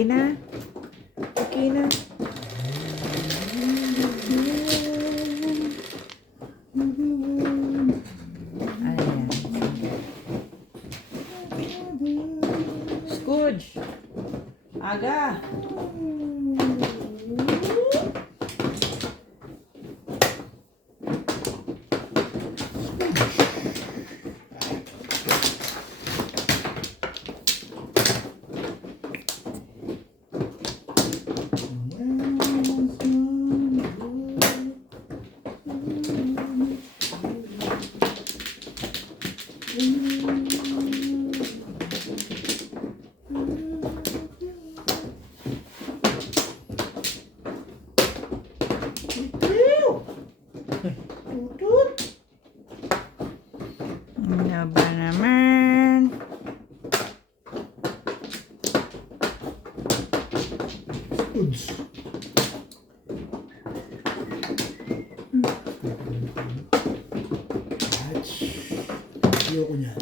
Okay na. Okay na. Ayan. Scrooge. Aga. Ano ba naman? Goods. Ayoko niyan.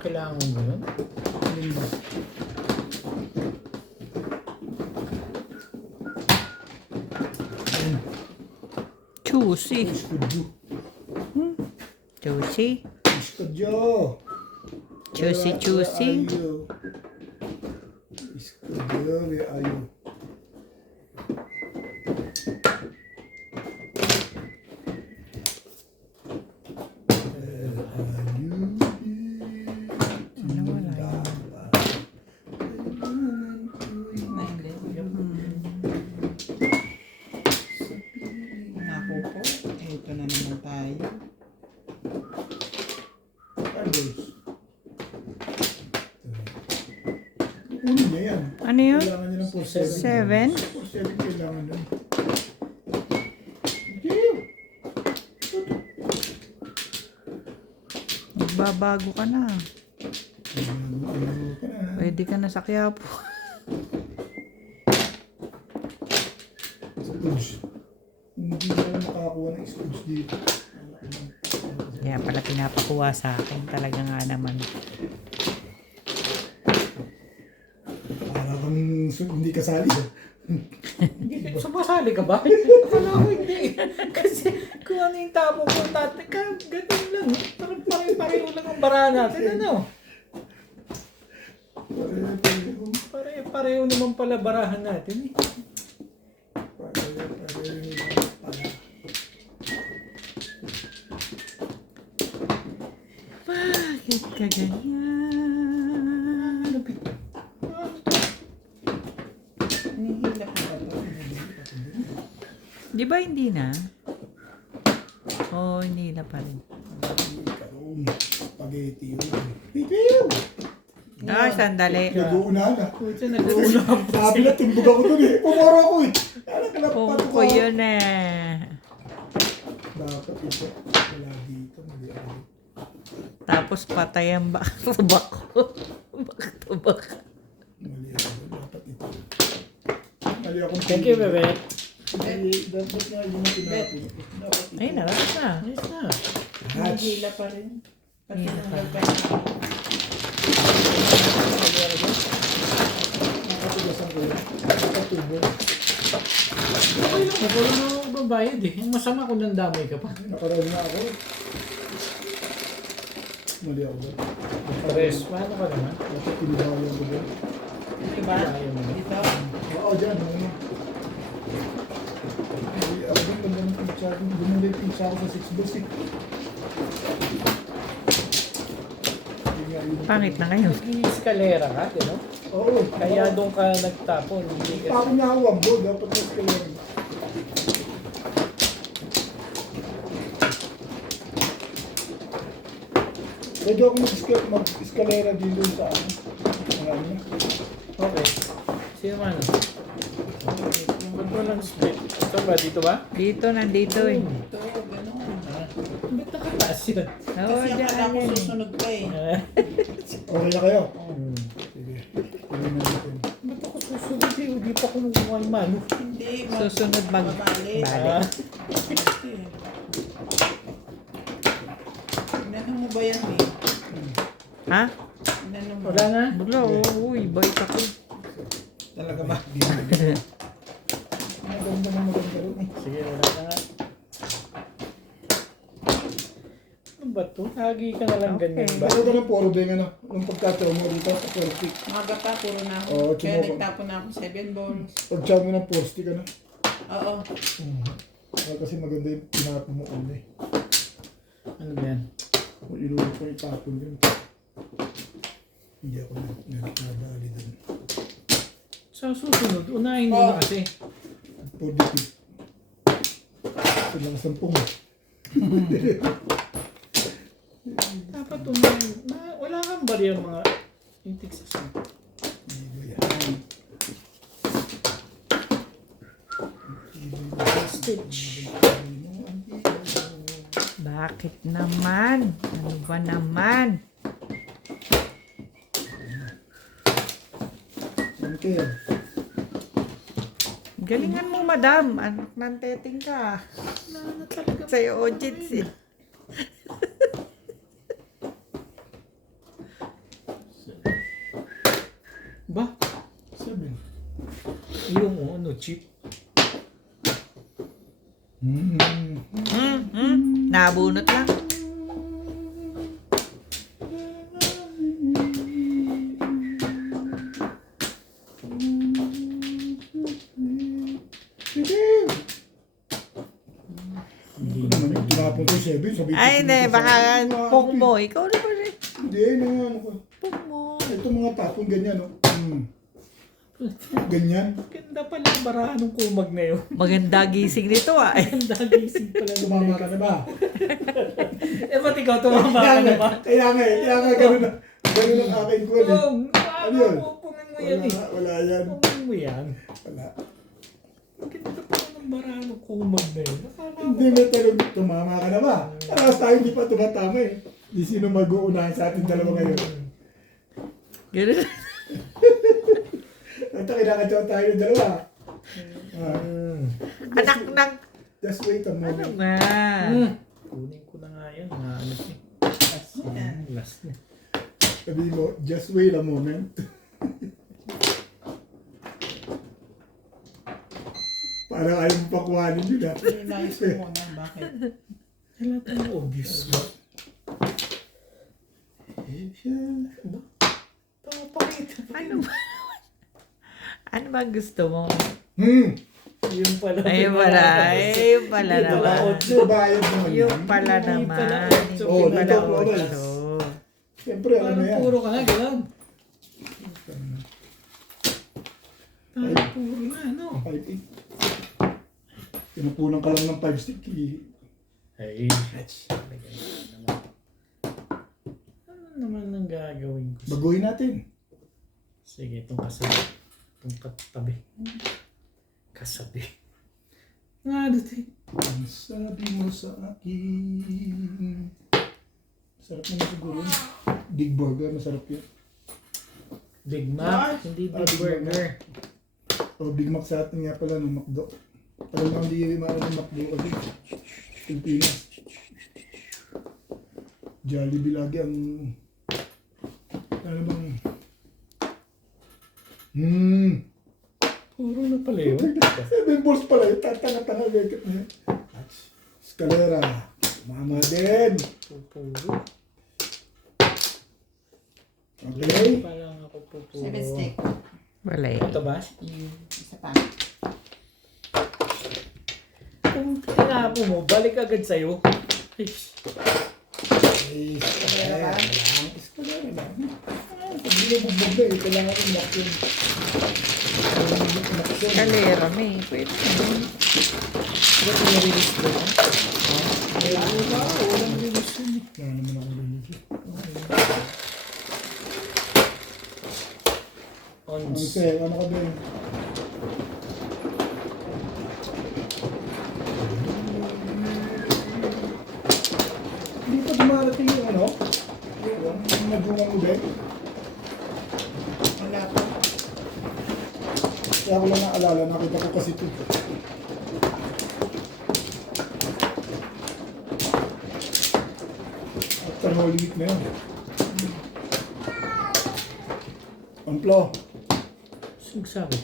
Kailangan mo yun? Alin ba? Juicy. Iskudyo. Juicy. Iskudyo. Juicy, juicy. Iskudyo, where are you? Ano wala yun? Naku po. Ito na naman tayo. Kunin niya yan. Ano yun? Kailangan niya ng 7? 4-7 kailangan nun. Magbabago ka na. Ano ka na? Pwede ka na sa Quiapo. Scrooge. Hindi na nakakuha ng Scrooge dito. Kaya pala pinapakuha sa akin. Talaga nga naman. Para kang hindi kasali. Sumasali ka ba? Akala ko hindi. Kasi kung ano yung tapong ko, tatay ka, ganun lang. Parang pareho lang ang barahan natin, ano? Pareho naman pala barahan natin, eh. Bakit ka ganyan? Di ba hindi na? Oo, hindi na pa rin. Spaghetti yun. Pipiw! Ah, sandali. Nag-uuna na. Ito, nag-uuna pa. Sabi na, tumbog ako dun eh. Pumaro ako eh. Kung ko yun eh. Dapat ito. Wala dito. Mali ako. Tapos patay ang tubak ko. Tubak. Mali ako. Dapat ito. Mali ako. Thank you, bebe. Dapat nga yung tinapon. Dapat ito. Ay, naras na. Nice na. Hatch. Hila pa rin. Pati Hila nung pa rin. nagkasama. Nakatigasan ko yun. Nakatubo. Okay lang, wala na ako babayad, eh. Yung masama kung nandamay ka pa. Nakaraan na ako. Mali ako. Pares, paano ka naman? Dapat pinibayan ko dyan. Di ba? Ayaw mo na. Dito. Oo, dyan. Ako din naman yung pizza. Bumuli yung pizza ako sa 6 bus eh. Pangit na ngayon. Nag-i-escalera ka, di ba? Oo. Kaya doon ka nagtapon. Hindi ka... Ako niya ako ang bo. Dapat na escalator. Pwede ako mag-escalera dito sa ano. Ano niya. Okay. Sino man? Ba't mo lang split? Ito ba? Dito ba? Dito, nandito eh. Ito. Ba't nakataas yun? Oo, Kasi akala dyan ko yan. susunod ka eh. Okay na kayo? Hmm. Sige. Tuloy na natin. Ba't ako susunod eh? Hindi pa ko nung yung mano. Hindi. Susunod Mabali. Bali. Inano mo ba yan eh? Ha? Inano mo? Wala na? Wala, uy, bait ako. Talaga ba? Maganda na maganda rin eh. Sige, wala na nga. Ano ba to? Lagi ka na lang Okay. ganyan ba? Bakit ka ng poro ba yung nung pagkataon mo dito sa plastic? Maga pa, puro na ako. Oo, Kaya sumubok. nagtapon na ako 7 balls. Pag-chow mo ng posti ka na. Oo. Kasi maganda yung tinapon mo ulo eh. Ano ba yan? Kung ilulog ko yung tapon yun. Hindi ako nadali doon. Sa susunod, unahin mo na kasi. Positive. Ito lang 10. Dapat unahin. Wala kang bari yung mga intik sa sampo. Hindi ba yan? Stitch. Bakit naman? Ano ba naman? Okay. Galingan mo, madam. Anak ng teting ka. Wala talaga. Sa'yo, Ojits eh. Ba? 7. Yung ano, chip. Nabunot lang. Hindi naman tinapon ko 7. Sabi ko, Ay, hindi. Baka pong mo. Hindi, Ikaw na ba rin? ano ko. Pong mo. Ito mga tapon ganyan, no? Ganyan. Ganda pala ang barahan ng kumag na yun. Maganda gising nito ah. Ganda gising pala ng Tumama ka na ba? Eh, ba't ikaw tumama ka na ba? Kaya nga, gano'n na. Gano'n ang aking kuwan eh. Oo, Ano yun? pupungin mo yan eh. Wala yan. Pupungin mo yan. Wala. Ganda pala ng barahan ng kumag na yun. Akala ko Hindi may tanong, tumama ka na ba? Parang tayo hindi pa tumatama eh. Di sino mag-uunahan sa ating dalawa ngayon. Ganun. Ito, kinakatsaw tayo ng dalawa. Anak ng... Just wait a Ano moment. nga? kunin ko na nga yan. Mga ano siya. Last na. Sabi mo, just wait a moment. Parang ayaw mo pakuhanin yun ah. Inayos ko muna. Bakit? Wala pang obvious ba? Papakita pa. Ano ba? Ano ba gusto mo? Yun pala. Ay, wala. Ay, pala Hindi pala naman. otso. Bayad naman yan. Yung pala Hindi pala naman. otso. Hindi pala dito, Flores. otso. Siyempre, alam mo Parang yan. puro ka na, gano'n. Parang puro na, no? 5-8. Pinupunan ka lang ng 5 stick. Ay, ano naman ang gagawin ko? Baguhin natin. Sige, itong kasabi. Itong katabi. Kasabi. Nga, dito eh. Ang sabi mo sa akin. Sarap naman siguro. Big burger, masarap yun. Big Mac, hindi Ah, Big Big Burger. O Big Mac sa atin nga pala ng McDo. Talagang hindi maaaring ng McDo ulit. Pilipinas. Jollibee lagi ang... Ano bang... Puro na pala yun. 7 balls pala yun. Tatanga-tanga. Lekit na yun. Escalera. Mama din. Puro. Okay. Pa lang ako pupuro. 7 stick. Wala eh. Ito ba? Isa pa. Kung tinapo mo, balik agad sa'yo. Ish. Escalera lang. Escalera lang. Pag binubugbog na eh. Kailangan yung lock yun. Kalera may. Pwede naman. Ba't nire-release ko? Walang release yun eh. Wala naman ako release. Ons. Okay, ano ka din? Hindi pa dumarating yung ano? Yung nagbuwang ulit. Wala pa. Kaya ko lang naalala, nakita ko kasi ito. After Holy Week na yun. Pamplo. Sinasabi.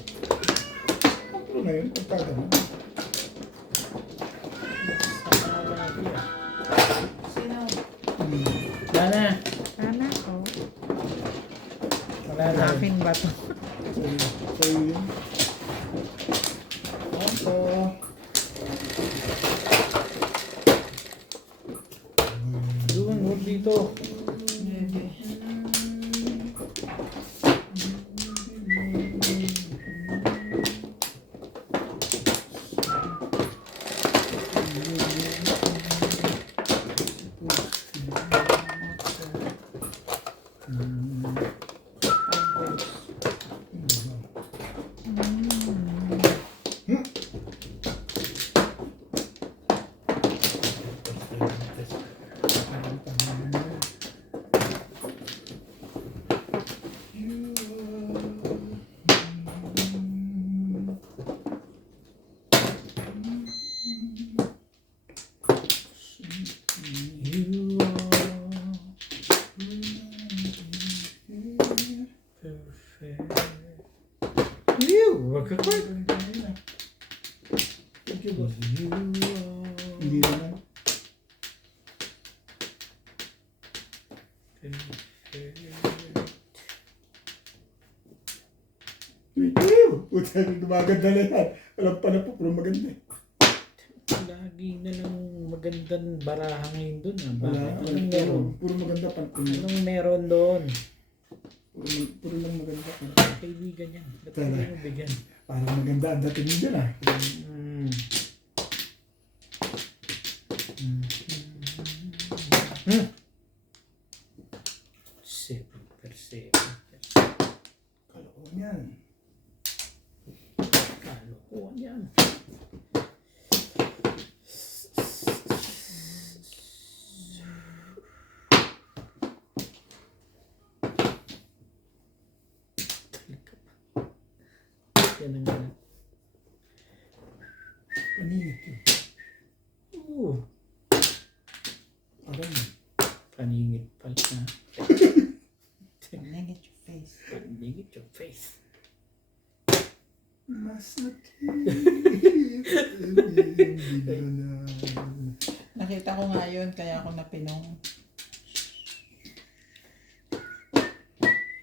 Pamplo na yun, pagkada mo. Sino? Wala na. Sana, oh. Wala na. Akin ba to? So yun. Pamplo. Doon, huwag dito. You are perfect. You, wag ka kwek. Thank you, boss. You are Hindi naman. perfect. Puta, gumaganda na yan. Alam pa na po, pero maganda. Lagi na lang magandang baraha ngayon dun. Ah. Wala, Bakit? Anong meron? puro maganda pa. Anong meron doon? Puro lang maganda pa. Kaibigan yan. Ba't Tala. hindi mo bigyan? Parang maganda ang dating mo dyan ah. Mm. Hmm. 7%. Kalokohan yan. Kalokohan yan. Yan ang yan. Paningit yun. Oo. Parang Paningit pala na. Negative your face. Paningit your face. masakit. Hindi na. Nakita ko nga yun, kaya ako napinong.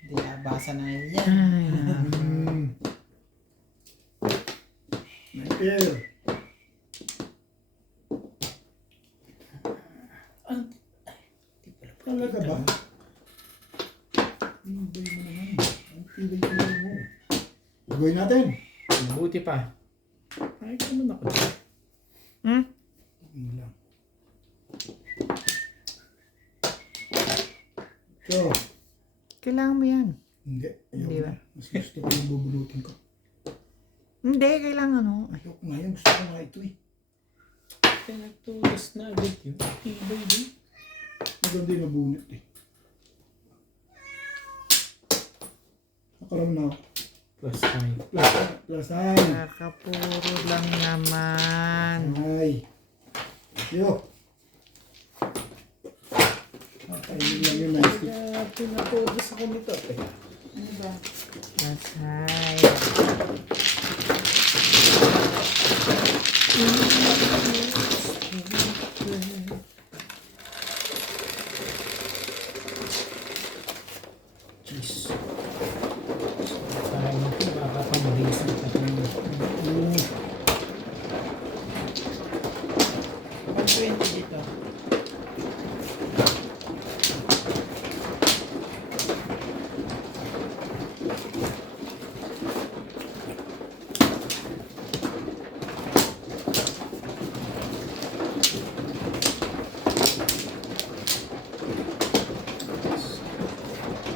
Hindi nabasa na yan. Ay, nako. Michael. Talaga ba? Tibay mo naman. Ang tibay mo. Gawin natin. Buti pa. Ay, naman ako. Hmm? Hindi lang. So, Kailangan mo yan. hindi. Hindi Ayoko ba? na. Mas gusto ko yung bubulutin ko. Hindi, kailangan ano. Ay, Ayoko nga yan. Gusto ko nga ito eh. Kaya nagtulas na agad yun. Tibay din. Maganda yung nabunit eh. Nakaram na ako. Plus 5. Plus ay. kakapuro lang naman. Ay. Yo. Nakainin lang yung nice tip. Kaya pinatulas ako nito. Teka. Ano ba? Masay. Jeez. Parang makakapamalisan ka ng 120 dito.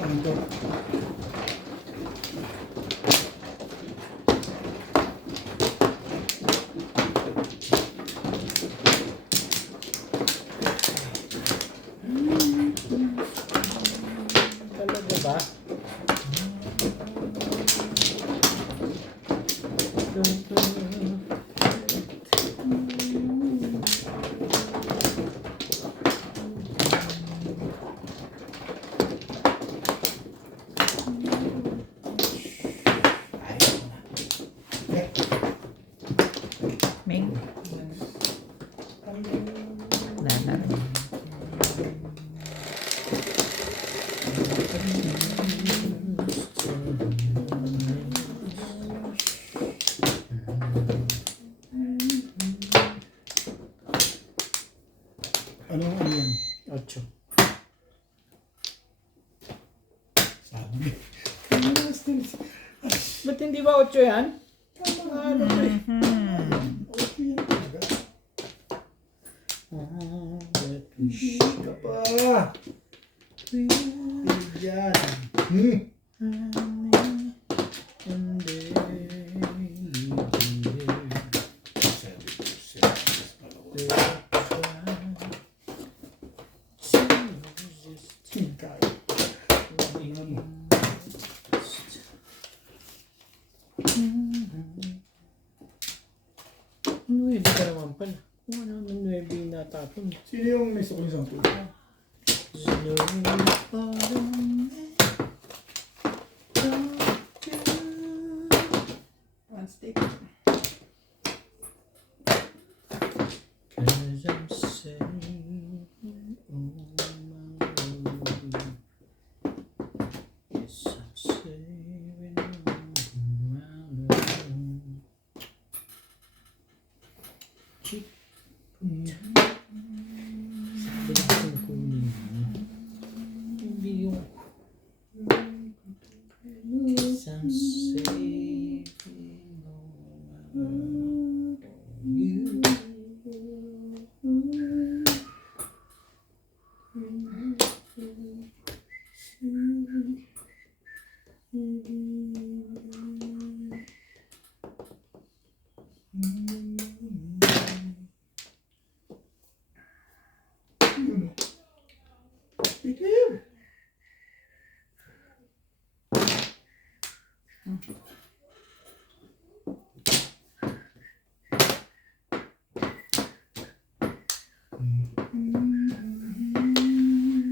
Ano to? pa. May wala na rin. Ano yan? 8. Sabi. Ba't hindi ba 8 yan? Ano to eh? Okay yan talaga. Shh ka pa. Yan. Tingkay. Nuebe ka naman pala. Kung ano naman nuebe yung natapon. Sino yung may sukli sa puto? One stick. Cause I'm saving all my love. Yes, I'm saving all my love. Chick. Sabi na kung kunin mo. Hindi yung... Yes, I'm saving all my love. You. Itim.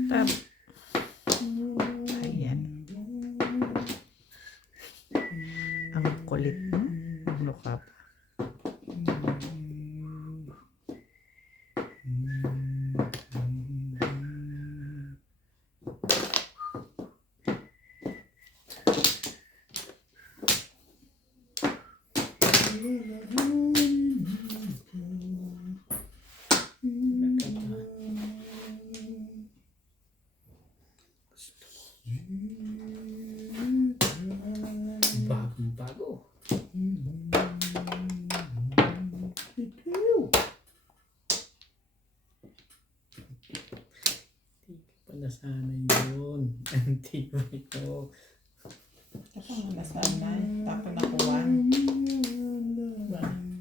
Tab. Ayan. Ang kulit mo. Ano ka pa? Bagong bago. Itim. Hindi ka pa nasanay yun. Hindi mo ito. Tapos nasanay. Tapos nakuhan.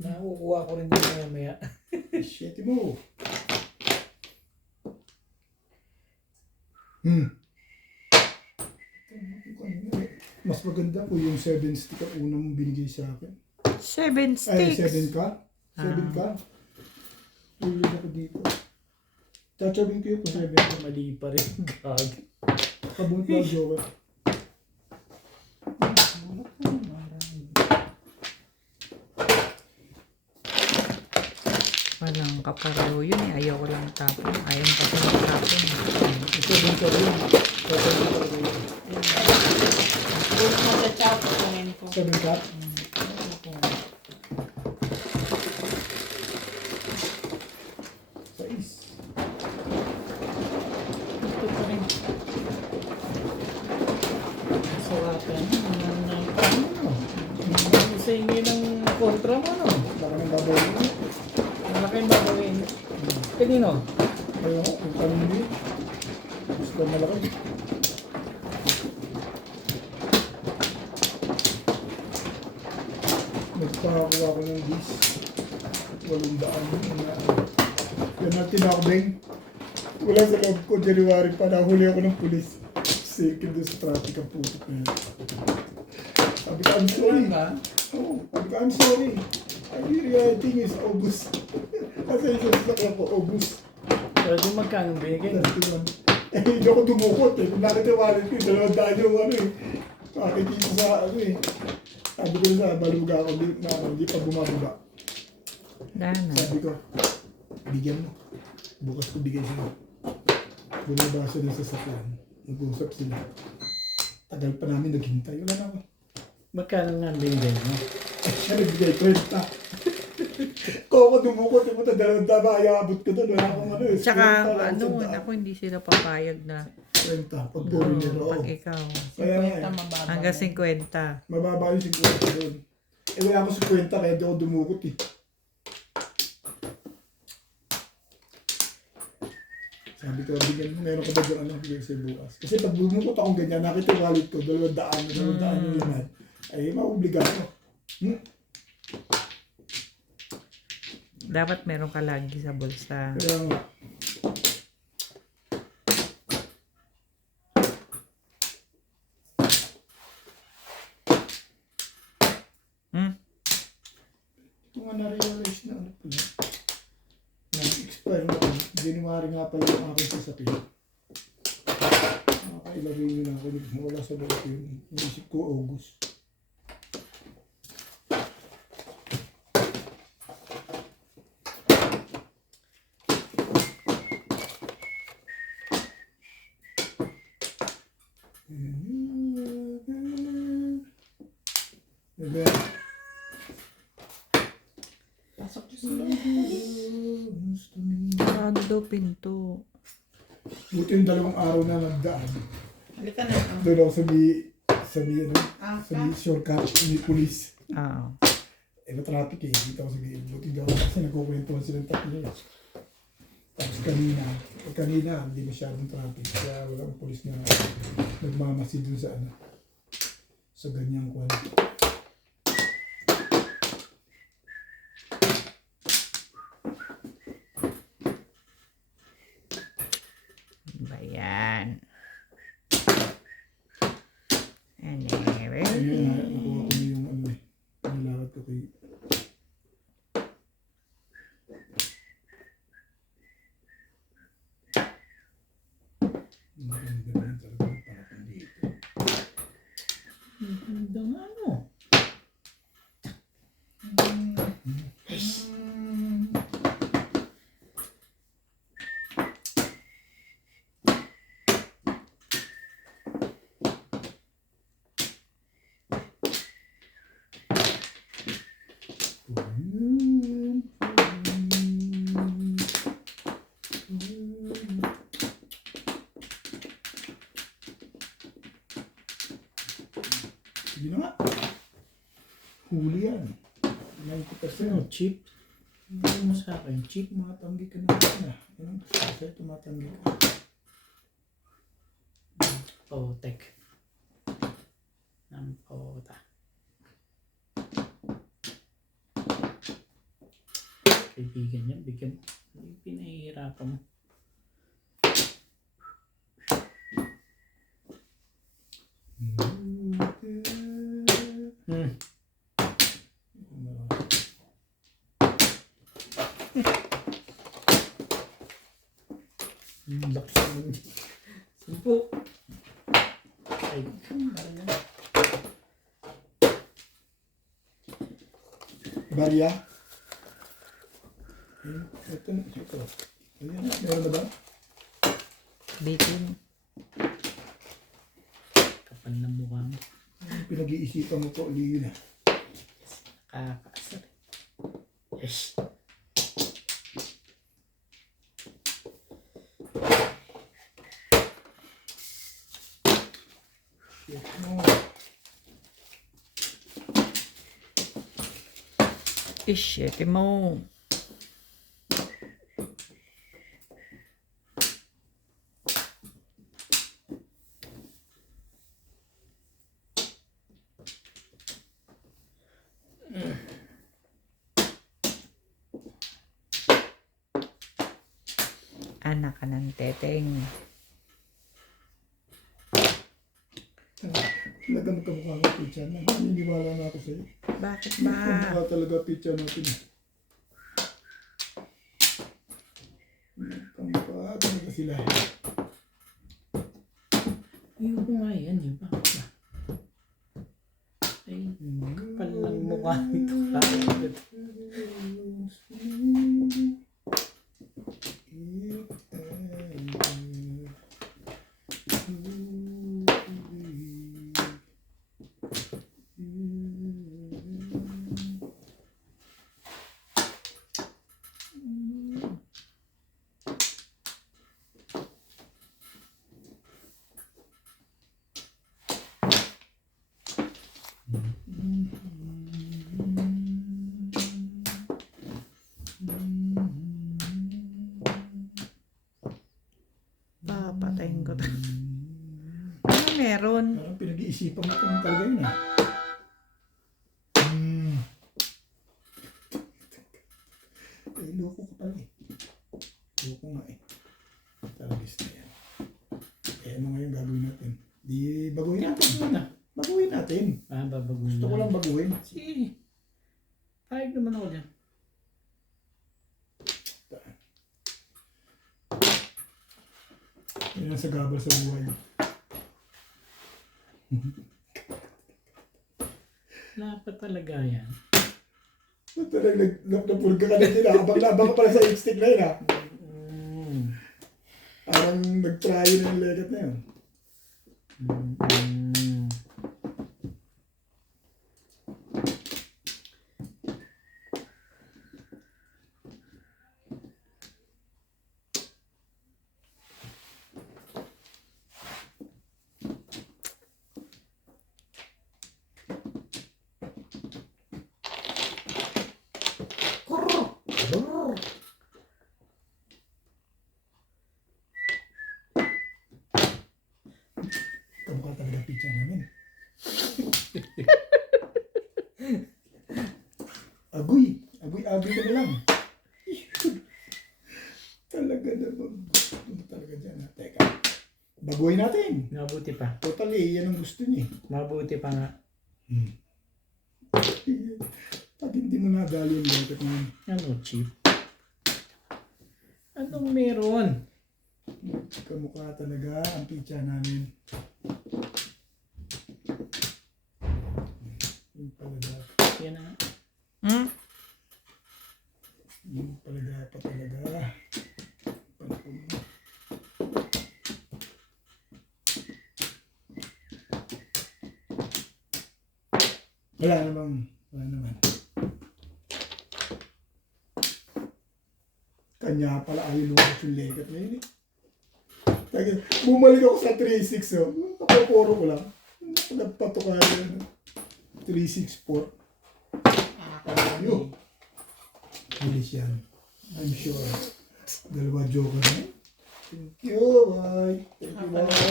Nakukuha ko rin din maya. Shit mo. Mas maganda po yung 7 stick ang unang binigay sa akin. 7 Ay, sticks. 7 ka? 7 ka? Ulit ako dito. Tachabing ko yung 7. Mali pa rin. Gag. Kabunot na joker. Walang kapareho yun eh. Ayaw ko lang tapon. Ayaw ko lang tapon. 7 ka rin. 7 ka rin. Puro mo sa chat. Kunin ko. 7 ka? Sais. Ito pa rin. Saratan. Sa inyo ng kontra mo, no? Baka nang babawin mo. Malaki yung babawin. Kanino? Ayaw ko, kung tanong mo yun. Gusto ko malaki. Nagpakakuha ko ng dis. 800 na. Yan ang tinakbing. Wala sa loob ko, January pa, nahuli ako ng pulis. circle doon sa traffic ang puto ko yun. Sabi ko, I'm sorry. Oo, sabi ko, I'm sorry. I really think it's August. Kasi yung sasakyan ko, August. Pero di magkano binigay mo? 31. Hindi ako dumukot eh. Kung nakita yung wallet ko, 200 yung ano eh. Nakikita sa ano eh. Sabi ko sa baluga ako, hindi pa bumababa. Dana. Sabi ko, bigyan mo. Bukas ko bigay sila. Bumaba siya ng sasakyan. Nag-usap sila. Tagal pa namin naghintay. Wala na ako. Magkano nga binigay mo? Siya nagbigay 30. Kung ako dumukot, yung mga 200 kaya abot ko doon. Wala akong ano eh. Tsaka, 30 lang, ano, 100. ako hindi sila papayag na 30. Pag puro nila. pag ikaw. Kaya nga Kwenta eh. mababa. Hanggang 50. Mababa yung 50 doon. Eh wala ako 50 kaya di ako dumukot eh. Sabi ko, bigyan mo, meron ka ba dyan ano, bigyan sa'yo bukas. Kasi pag bumukot akong ganyan, nakita yung wallet ko, 200 yung laman, ay mauobliga ako. Dapat meron ka lagi sa bulsa. Kaya nga, ito nga na-realize na ano pala. Nag-expire na ako. January nga pala yung aking sasakyan. Nakakailagay nyo na ako. Wala sa loob yun. Inisip ko August. Diba? Pasok ko sila. Sarado daw pinto. Buti yung 2 araw na nagdaan. Halika na. Doon ako sabi shortcut ni police. Oo. Eh, traffic eh. Dito ako sa gilid. Buti daw kasi nagkukwentuhan silang tatlo eh. Tapos kanina, hindi masyadong traffic. Kaya walang police na nagmamasid dun sa ano. Sa ganyang kwan. Ba yan? Anyway. Ayun na, nakuha ko na yung ano eh. Nilakad ko kay... Maganda naman talaga yung panapon dito. Ganda nga ano. Sige na nga. Huli yan. 90%. Ano, cheap? Ano mo sa akin? Cheap? Tumatanggi ka na na. Yan ang gusto ko sa'yo, tumatanggi ka. Potek. Ng pota. Kaibigan niya, bigyan mo. Hindi pinahihirapan mo. Hmm. Lakas mo. 10. Ay, parang Barya? Ito na. Ito. Ayan, meron na ba? Bitin. kapal ng mukha mo. Pinag-iisipan mo po, Lina. Nakakaasar. Yes. Shit mo. Shit mo. Anak ka ng teteng. Talaga magkamukha ng picture na. Naniniwala na ako sa'yo. Bakit ba? Magkamukha talaga picture natin. Magkamukha talaga sila. Ayoko nga yan eh. Bakit ba? Ay, kapal lang mukha nito. Bakit? Papatayin ko to. Ano meron? Parang pinag-iisipan mo kung talaga yun ah. Eh, loko ka pala eh. Loko nga eh. Talagis na yan. Eh, ano ngayon gagawin natin? Di baguhin natin. Baguhin natin. Ah, babaguhin Gusto ko lang baguhin. Sige. Pahig naman ako dyan. Yan ang sagabal sa buhay. Dapat talaga yan. Talagang napulga ka na din ah. Abang-labang ka pala sa stick na yun ah. Parang nag-try na yung legat na yun. Kamukha talaga picture namin. Agoy ka na lang. Talaga naman. Talaga dyan ha. Teka. Baguhin natin. Mabuti pa. Totally, yan ang gusto niya. Mabuti pa nga. Pag hindi mo nadali yung legat na yun. Ano, Chief? Anong meron? Kamukha talaga ang picture namin. Yung pala dapat. Yan na. Yung pala dapat talaga. Panahon mo. Wala naman. Kanya pala ayaw lumabas yung legat na yun eh. Bumalik ako sa 3.6 oh. Kapaporo ko lang. Nagpatuka yun. 3.6.4. Ayun. Bilis yan. I'm sure. Dalawa joker na yun. Thank you, bye. Thank you, bye.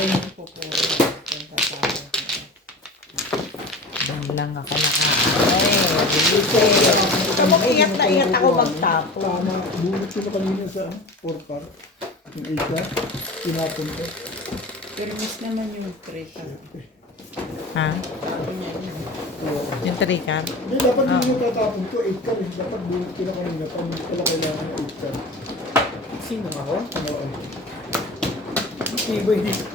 Doon lang ako Tama ko iyak na iyak ako magtapo. Tama. Bunot ko na kanina sa 4 par. Yung 8 ka. Tinapon ko. Permis naman yung treka. Ha? Sabi niya yun. Yung trigger? Hindi, dapat hindi mo tatapon ko. 8 ka rin. Dapat bunot ko na kanina. Pag hindi pala kailangan ng 8 ka. Sino ako? Oo. Tiboy dito.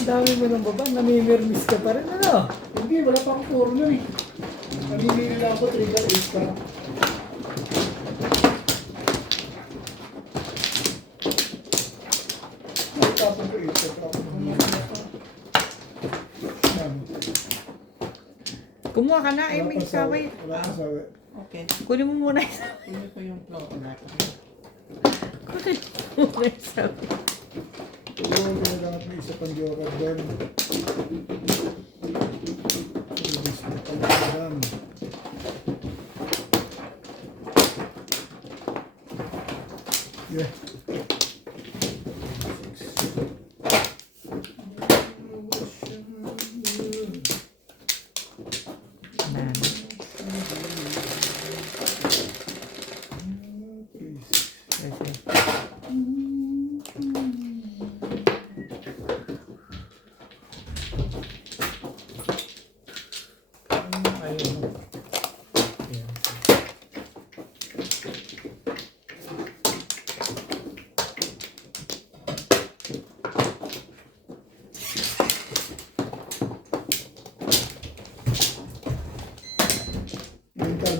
Ang dami mo ng baba. Namimirmis ka pa rin, ano? Hindi, wala pa akong puro na eh. Namimili lang ako, trigger 8 ka. Nakitapon ko 8 ka. Tapon ko na. Kumuha ka na, ay may saway. Wala pa saway. Okay. Kunin mo muna yung saway. Kunin ko yung flow. Kunin mo muna yung saway. Oo, kailangan may isa pang joker doon. Ibis na pala. Yeah.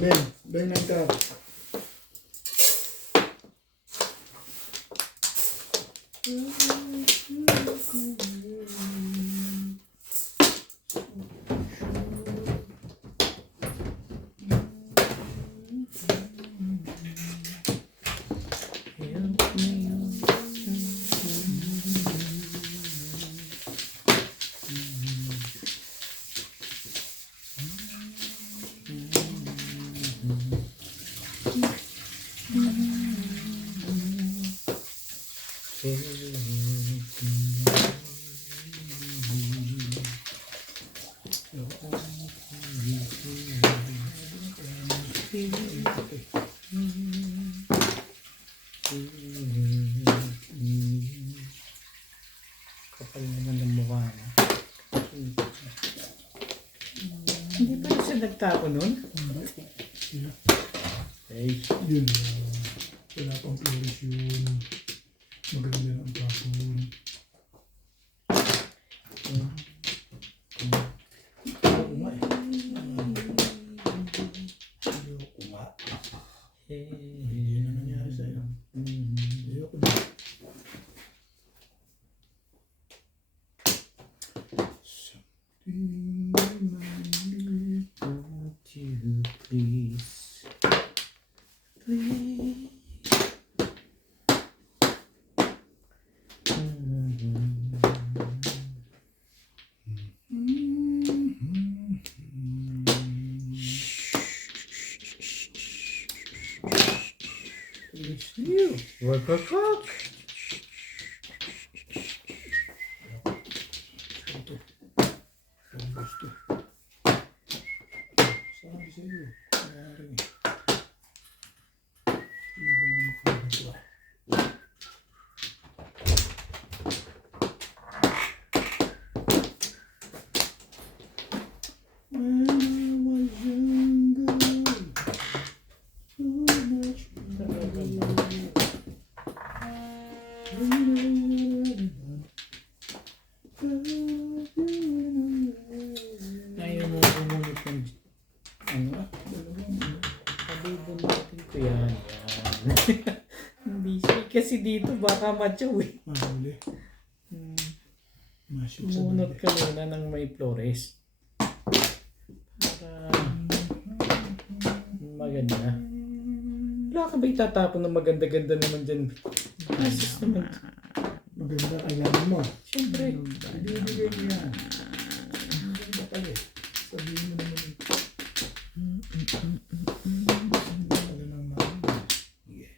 Ben. Ben na ito. Kapal naman ng mukha na. Hindi pa rin siya nagtapo nun? Sino? Hey. Yun. Wala pang flores yun. Maganda na ang tapon. Ayoko nga eh. Ayoko nga. Hindi na nangyari sa'yo. Ayoko na. Something reminded. Won't you please? Please. It's you. Work. Ang gusto. Sabi sa'yo. Nangyari eh. Iba naman ko ito ah. When I was younger, so much Ayaw mo umunit ng ano? Pabibunutin ko yan. Hindi siya. Kasi dito baka macho eh. mahuli. Mashoot sa Umunot bebe. ka muna ng may flores. Para maganda. Wala ka ba itatapon ng maganda-ganda naman dyan? Asus naman. Maganda kailangan mo. Siyempre. Ibibigay mo yan. Maganda pala eh. Sabihin mo naman eh. Maganda pala ng mahal. Yeah.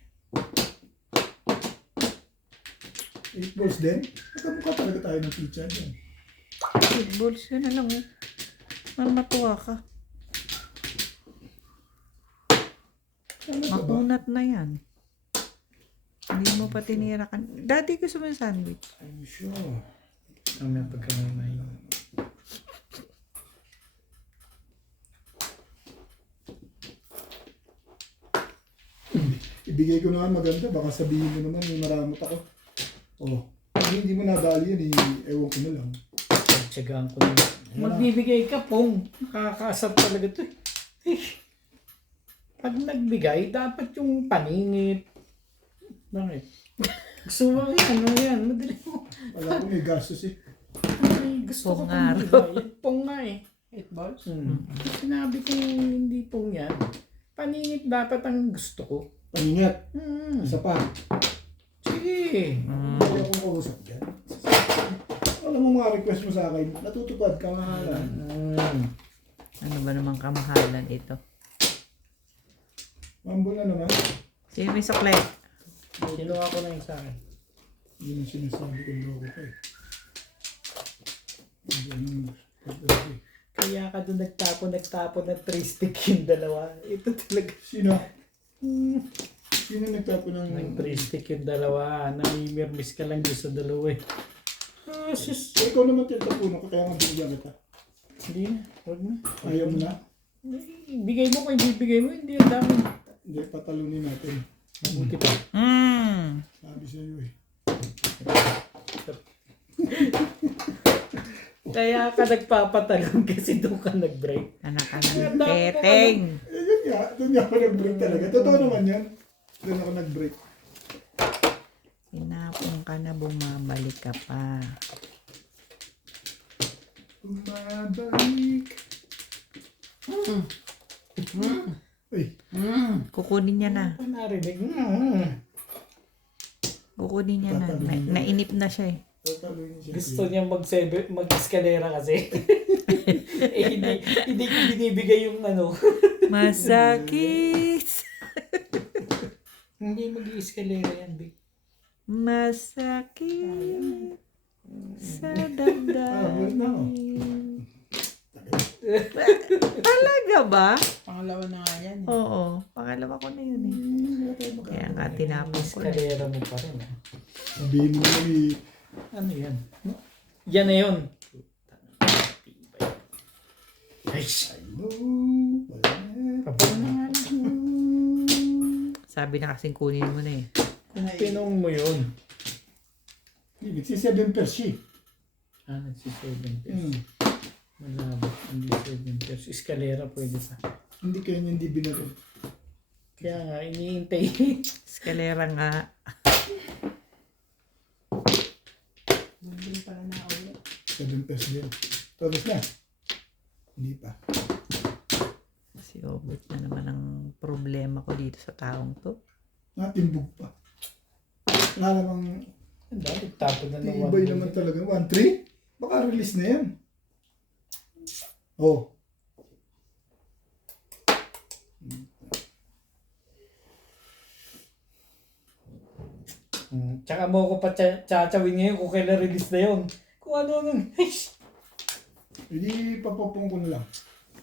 8 balls din? Magkamukha talaga tayo ng teacher yan. Balls yun na lang. Oh. Para matuwa ka. Ano ka ba? Makunat na yan. Hindi mo pa tinira ka. Daddy, gusto mo yung sandwich? I'm sure. Mamaya pagkamay. Ibigay ko naman maganda. Baka sabihin mo naman may maramot ako. Oh. Hindi mo nadali yan eh. Ewan ko na lang. Tsagaan ko na. Magbibigay ka pong. Nakakaasar talaga to eh. Pag nagbigay, dapat yung paningit. Bakit? Gusto mo yan, ano yan? Madali mo. Wala ko may gastos eh. Ay, gusto ko Pong pong bigay. Pong nga eh. 8 balls? Sinabi ko hindi pong yan. Paningit dapat ang gusto ko. Paningat. Isa pa. Sige. Hindi ako makausap dyan. Alam mo mga request mo sa akin, natutupad ka mahalan. Ano ba namang kamahalan ito? Mambo na naman. Sino may sukle? Kinuha ko na yung sa akin. Yun ang sinasabi ko loko ko eh. Ganun. Pag-uwi. Kaya ka doon nagtapon ng 3 stick yung dalawa. Ito talaga. Sino? Sino nagtapo ng... Nag 3 stick yung dalawa. Namimirmis ka lang doon sa dalawa eh. Sus. Eh, ikaw naman tinatapunan ko kaya nga binigyan kita. Hindi na. Huwag na. Ayaw mo na? Bigay mo kung hindi bigay mo. Hindi ang dami. Hindi, patalunin natin. Mabuti pa. Sabi sa'yo eh. Kaya ka nagpapatalon kasi doon ka nag-break. Anak ka ng teteng. Eh, yun nga. Doon nga ako nag-break talaga. Totoo naman yan. Doon ako nag-break. Sinapong ka na, bumabalik ka pa. Bumabalik. Uy. Kukunin niya na. Ano narinig? Kukunin niya na. Nainip na siya eh. Tataluin siya. Gusto niya mag-eskalera kasi. Eh, hindi ko binibigay yung ano. Masakit. Hindi mag-eskalera yan, Big. Masakit. Sa Wait na, damdamin. Talaga ba? Pangalawa na nga yan. Oo. Pangalawa ko na yun eh. Kaya nga tinapos ko na. Eskalera mo pa rin. Sabihin mo naman eh. Ano yan? Yan na yun. Ay, kapal na nga lang. Sabi na kasing kunin mo na eh. Kung pinong mo yun. Nagsi 7 pers siya. Nagsi-7 pesos. Hmm. Malabo. Hindi 7 pesos. Eskalera pwede pa. Hindi kaya niya hindi binago. Kaya nga, iniintay. Eskalera nga. Hindi pala na ulit. 7 pers din. Tapos na. Hindi pa. Kasi obot na naman ang problema ko dito sa taong to. Natimbog pa. Wala namang Ang dami. Tapos na ng tibay naman talaga. 1-3? Baka release na yan. Oh. Tsaka mo ko pa tsachawin ngayon kung kailan release na yun. Kung ano nun. Hindi papapong ko na lang.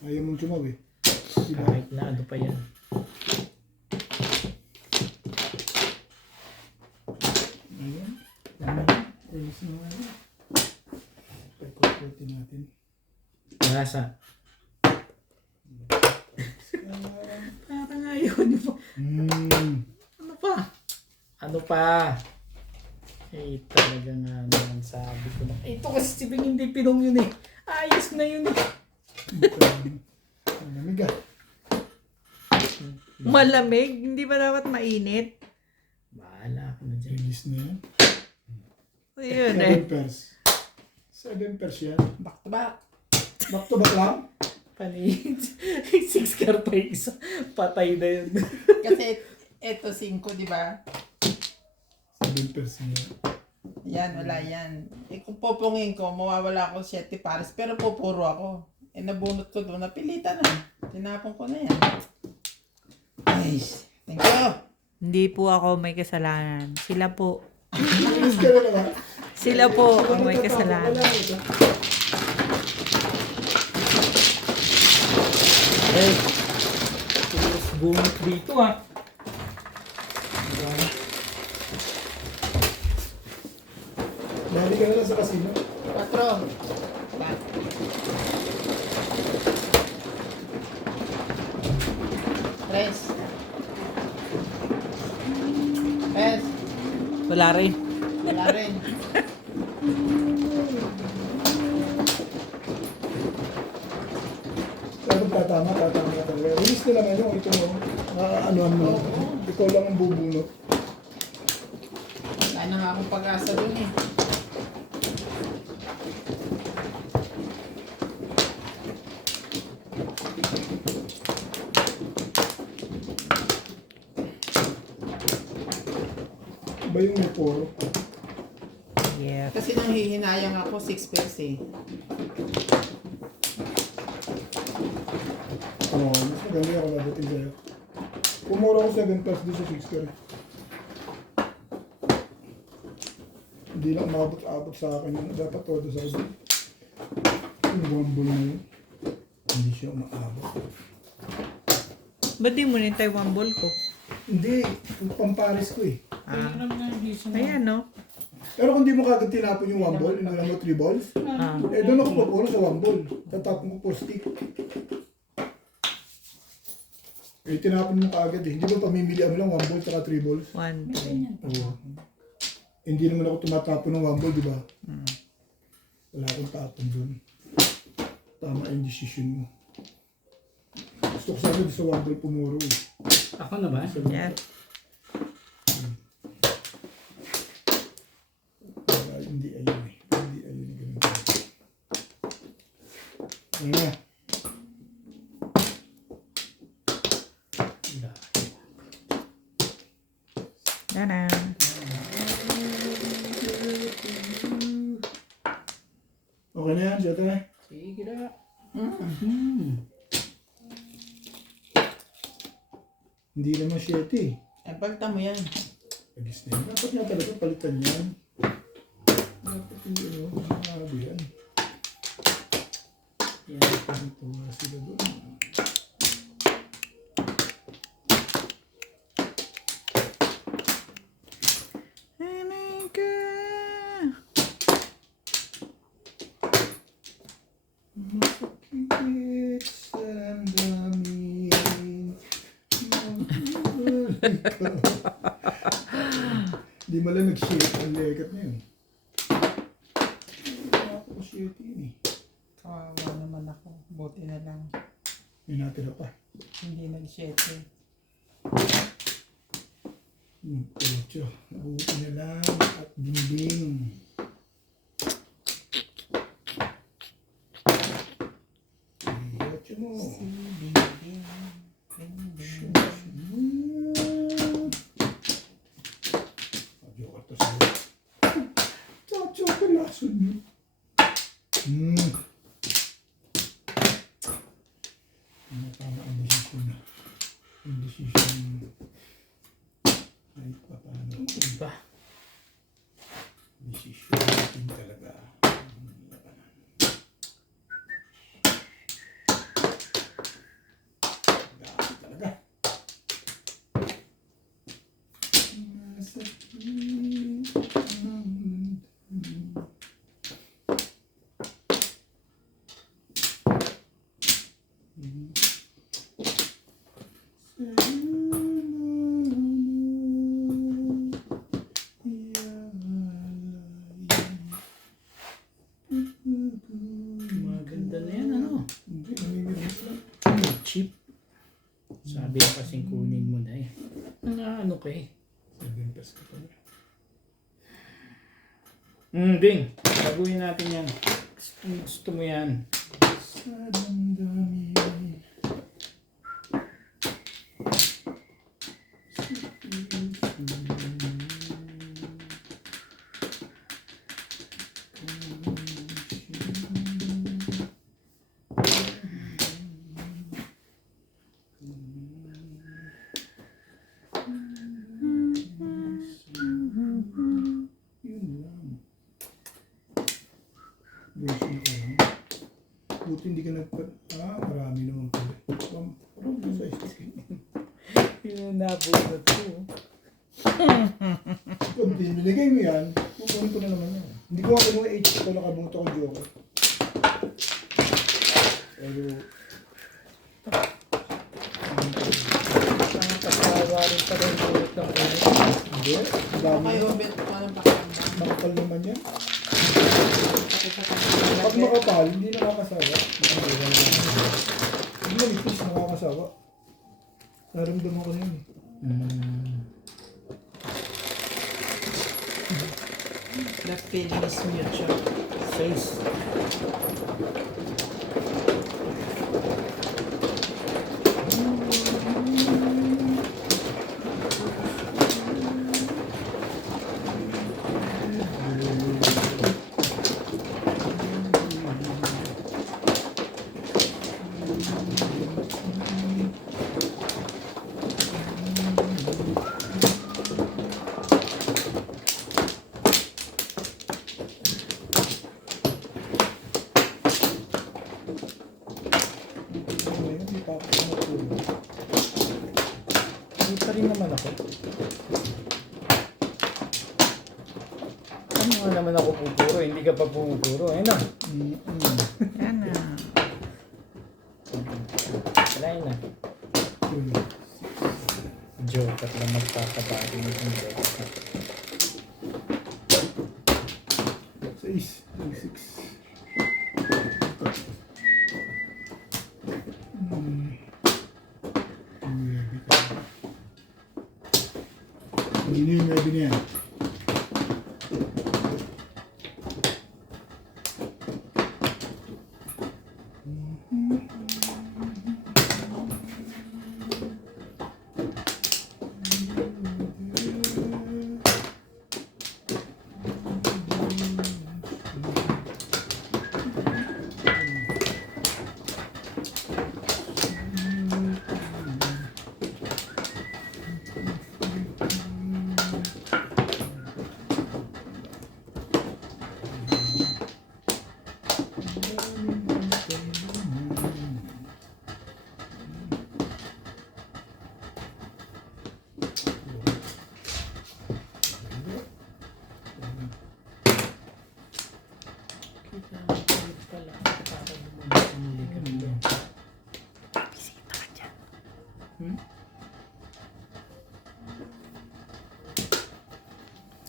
Ayaw mong sumawi. Diba? Kahit na ano pa yan. Ayun. Release na nga yan. Pagkukutin natin. Nasa. Parang ayaw niyo. Ano pa? Ano pa? Eh, talaga nga naman sabi ko na. Ito kasi si Bing hindi pinong yun eh. Ayos na yun eh. Malamig ah. Malamig? Hindi ba dapat mainit? Bahala ako na dyan. Release na yan. Ayun eh. 7 pers. 7 pers yan. Back to back. Back to back lang. Panig. 6 card pa yung isa. Patay na yun. Kasi eto 5, di ba? 7 pers yan. Yan, wala yan. Eh kung popongin ko, mawawala ako 7 pares, pero pupuro ako. Eh nabunot ko doon, napilitan na. Tinapon ko na yan. Nice. Thank you. Hindi po ako may kasalanan. Sila po. Release ka na naman. Sila po ang may kasalanan. Wala ito. Eh. Tulos bunot dito ah. Dali ka na lang sa casino. 4. Back. Tres. Pes. Wala rin. Wala rin. Pero tatama ka talaga. Release na naman yung ito mo. Anuhan mo. Ikaw lang ang bubunot. Wala na nga akong pag-asa dun eh. Iba yung may poro. Yeah. Kasi nang hihinayang ako, 6 pairs eh. Oo, mas magaling ako nadating sa'yo. Pumura ko 7 plus doon sa 6 pero hindi lang umabot sa akin yun. Dapat todo sa akin. Yung rumble na yun. Hindi siya umaabot. Ba't di mo nintay one ball ko? Hindi, yung pampares ko eh. Ayan no? Pero kung di mo kagad tinapon yung 1 ball, inulan mo 3 balls, eh doon ako pupuro sa 1 ball. Tatapon ko 4 stick. Eh tinapon mo kagad eh. Hindi ba pamimilian mo lang 1 ball tsaka 3 balls? 1, 3. Oo. Hindi naman ako tumatapon ng 1 ball, di ba? Wala akong tapon dun. Tama yung decision mo. Gusto ko sana sa Wonder pumuro eh. Ako na ba? Yan. Wala, hindi ayun eh. Hindi ayun eh. Ganun. Ano na? Yan na. Okay na yan, Jete? Sige na. Hindi naman 7 eh. Eh, pagta mo yan. Agis na yan. Dapat nga talaga palitan yan. Dapat hindi yan. Yan, ganito nga sila doon. Halika. Masakit sa damdamin. Di mo lang nag-share ang legat na yun. Ako share yun eh. Kawawa naman ako. Buti na lang. May natira pa. Hindi nag-7. Ocho. Nabuti na lang at dinding. Ocho mo. Ding, ding, ding, ding. Sabi ko ito sa'yo. Ocho ka lason yun. Tama ang desisyon na. Ang desisyon ay paano. Iba. Desisyon natin talaga. Dami talaga. Maganda na yan, ano? Hindi, namimiris lang. Cheap. Sabi ko kasing kunin mo na eh. Ano ka eh? 7 pesos ka pala. Ding. Baguhin natin yan. Gusto mo yan. Sa damdamin. Yun lang. Version ko lang. Buti hindi ka marami naman pala. Parang sa size. Yung nabunod ko. Kung binigay mo yan, kukunin ko na naman yan. Hindi ko ako mga HP ko nakabuto ko joke. Pero, Nakakasawa rin pala yung bunot ng bunot. hindi. Ang Ako dami. kayo, Bet, walang pakiramdam. Makapal naman yan. Pati sa Pag kanila. makapal, hindi nakakasawa. Hindi manipis, nakakasawa. Naramdaman ko na yun eh. The feeling is mutual. Face. Ngayon, hindi pa ako tumutulog. Hindi pa rin naman ako. Ano nga naman ako pupuro? Hindi ka pa pupuro. Ayun na. Yan na. Wala yun na. Joke at lang magpapabali mo yung joke. 6, 6. Hindi yung gabi niya.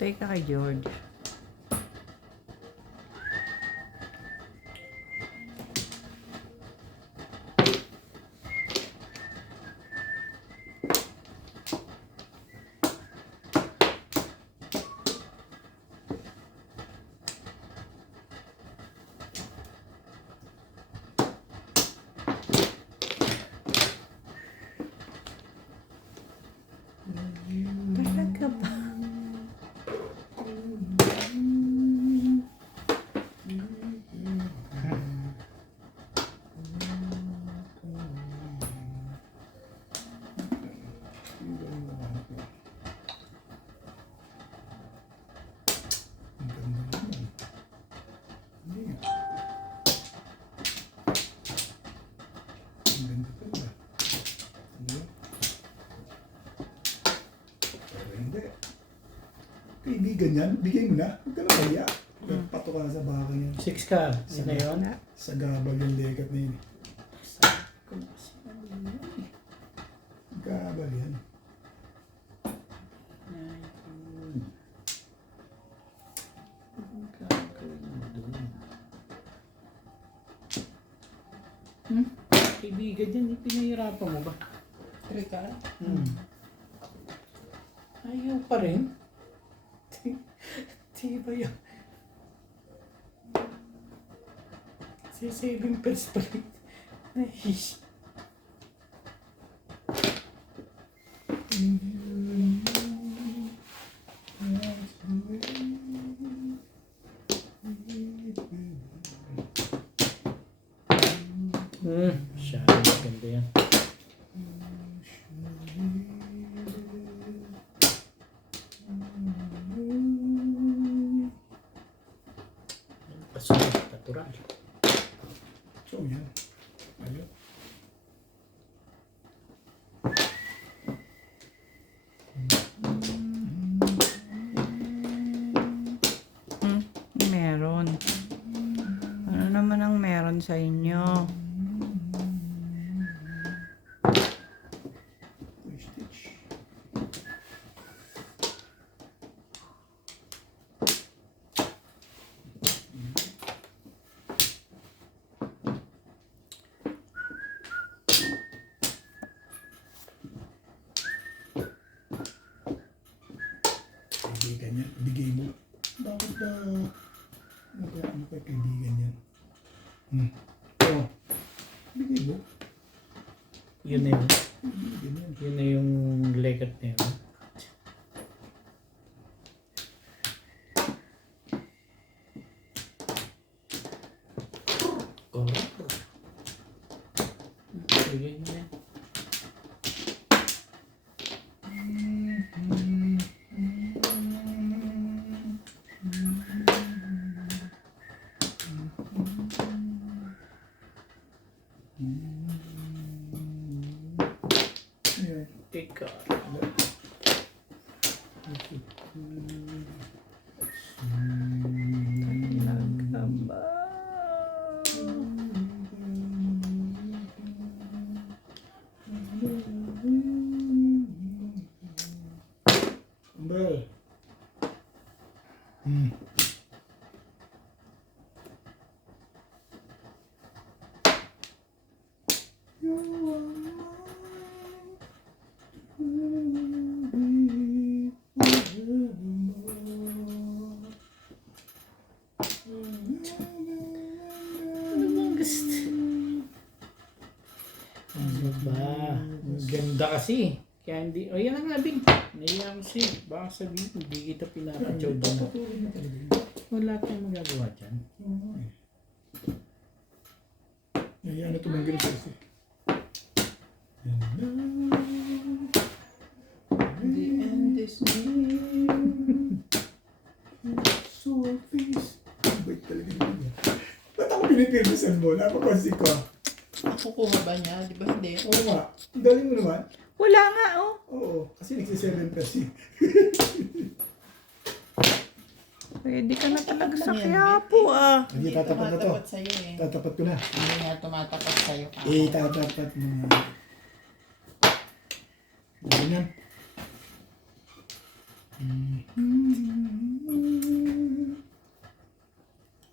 Teka kay George. Talaga ba? Kaibigan yan, bigay mo na. Huwag ka na kaya. Pato ka na sa baka yan. 6 ka. Yun na yun. Sa gabag yung lekat na yun. Gabag yan. Kaibigan yan, pinahirapan mo ba? Trika. Ayaw pa rin. Di ba yan? Si 7 pers pa rin. Nahish. Siya, maganda yan. Pasunod, natural. So yan. Ayun. Meron. Ano naman ang meron sa inyo? Stitch. Kaibigan yan. Bigay mo. Bakit ba? Ano kaya kaibigan yan? Oh. Bigay mo. Yun na yun. Bigyan yan. Yun na yung legat na yun. Sige na yan. Ayan. Teka. ayuda kasi. Kaya hindi, o yan ang nga Bin. Naiya ko siya. Baka sabihin, hindi kita pinapachow doon. Patuloy na talaga yun. Wala tayong magagawa dyan. Oo nga eh. Yan na tumanggal kasi. The end is near. Surface. Wait talaga yun. Ba't ako pinipirmisan mo? Napapansin ko. Nakukuha ba niya? Di ba hindi? Oo nga. Ang galing mo naman. Wala nga, oh. Oo. Kasi nagsi-7 kasi. Pwede ka na talaga sa Yan, Quiapo, ah. Hindi, tatapat na to. tumatapat sa'yo eh. Tatapat ko na. Hindi nga tumatapat sa'yo. Tatapat mo. Ganyan.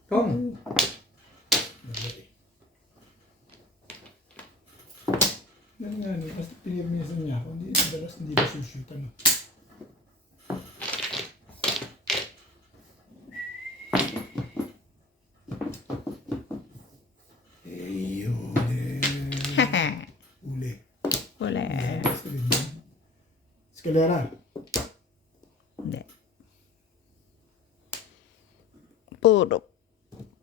Tom, Yan nga, no? Basta pinirmisan niya ako. Hindi, madalas hindi ba sushoot, ano? Uli. Uli. Wala. Basta ganyan. Escalera. Hindi. Puro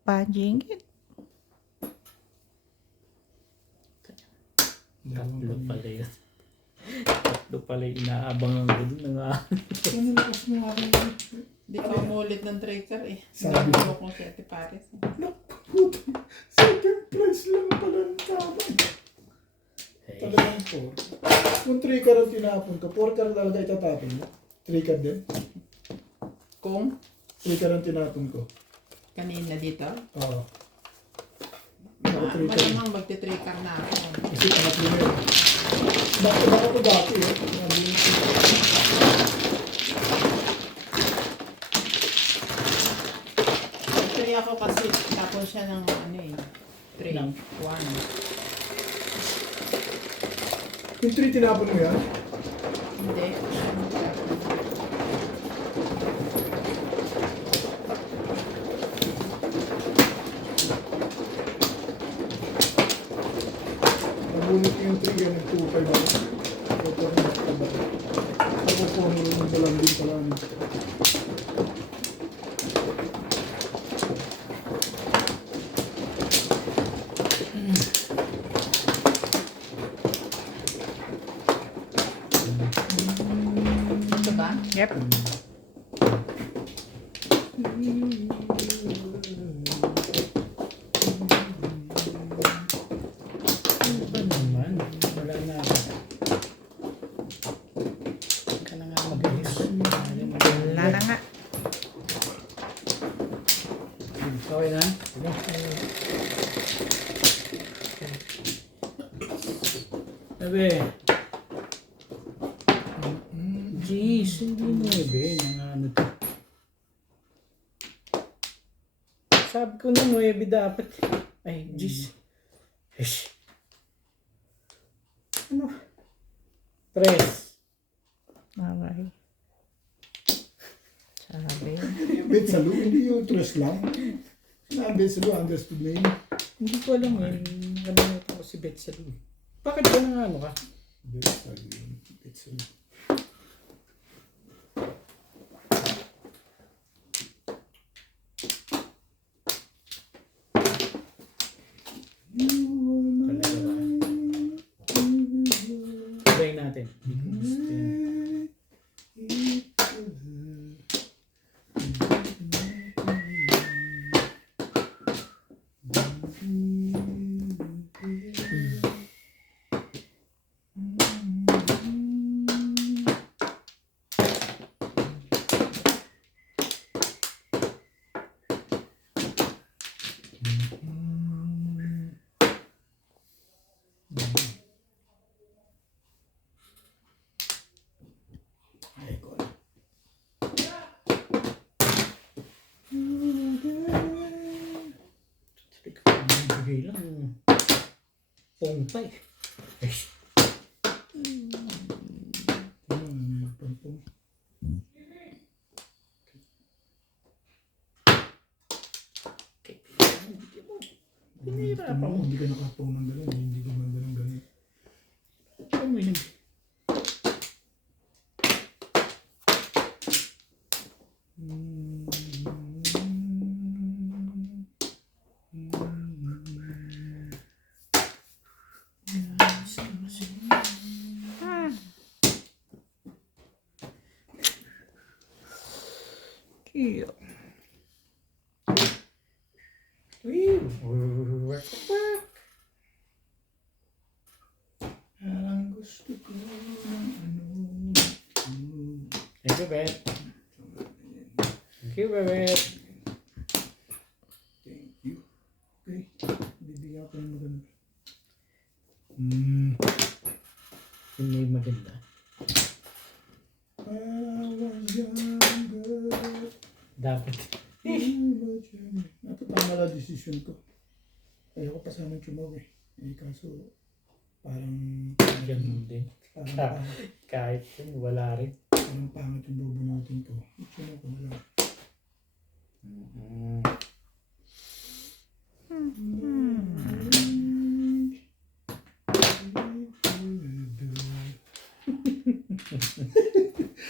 pajingit. tatlo pala yun. Tatlo pala yung inaabangan ko dun. Ano lakas mo nga rin? Hindi ka umulit ng tracker eh. Sabi Sabi ko kung si Ate Paris. Second price lang pala ng tama. Talagang 4. Kung 3 card ang tinapon ko, 4 card talaga itatapon mo. 3 card din. Kung 3 card ang tinapon ko. kanina dito, Oo. Ako 3 card. malamang magti-tracker na ako. Kasi pangatlo na yun. Baka ko dati eh. Actually ako kasi tapon siya ng ano eh. 3, Ng? 1. Yung 3 tinapon mo yan? Hindi. Nabunot yung 3 yan, nag-2-5 ako. Ako po yung balambing pala. Ito ba? Yep. Ano ba naman? Wala na ako. Huwag ka na nga mag-ayos. Wala na nga. Okay na? Sabi. Jeez, hindi mo nang ano to. Sabi ko na 9 dapat. Ay, jeez. Ish. Ano? 3. Okay. Sabi. Bet sa loob, hindi yung trust lang. Bet sa loob, understood na yun. Hindi ko alam yun. Nalimutan ko si Beth Salu. Bakit ba nang ano ka? Bet sa loob. Bet sa loob. Talaga ba? Try natin. Ay, ko. Sabi ko, bigay lang. Pongpay. Ish. Pinahirapan mo. Hindi ka nakapong ng gano'n. Hindi ka man ng gano'n. Ano mo yun? Work. Ang gusto ko ng ano. Thank you, Bet. Thank you, Bet. Thank you. Okay. Bibigyan ko ng maganda. Yung may maganda. I was younger. Dapat. Ito tama na decision ko. Ayoko pa sana tumaw eh. Kaso parang Ganun din. parang Kahit yun, wala rin. parang pangit yung bubunutin ko. Tumaw ko na lang.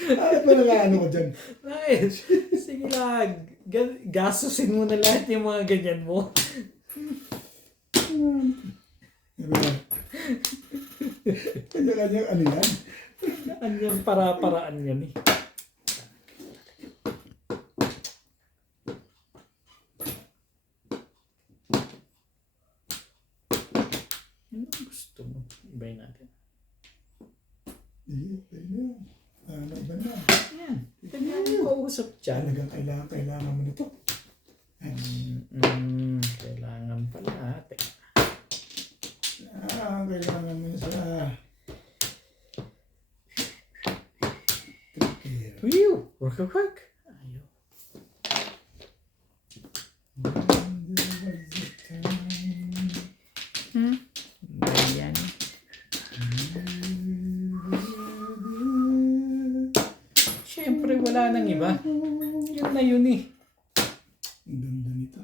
Ano ba na ano ko dyan? Nice. Sige lang. Gasusin mo na lahat yung mga ganyan mo. Ano ba? Kanya-kanya ano yan? Anyan para-paraan yan eh. Ano gusto mo? Ibayin natin. Pwede na. Ano iba na? Yan. Tignan mo kausap dyan. Talagang kailangan mo nito. Kailangan pala. Teka. Kailangan mo sa trickier. Whew! Work. Ayaw. Ayan. Siyempre wala nang iba. Yun na yun eh. Ang ganda nito.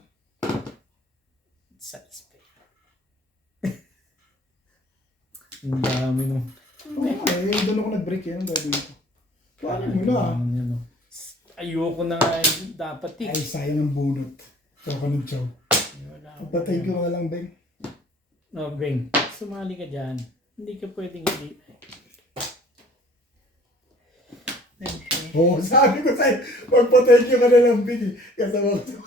Size pa. Ang dami mo. Doon ako nag-break yan. Ang gagawin ko. Paano mo na? Ano. Ayoko na nga dapat eh. Ay, sayang ang bunot. Ito ka ng chow. Wala akong- Pagpatay ko na lang, Beng. No, Bing. Sumali ka dyan. Hindi ka pwedeng hindi. Oo, sabi ko sa'yo, magpatay ko ka na lang, Beng. Kasama ko.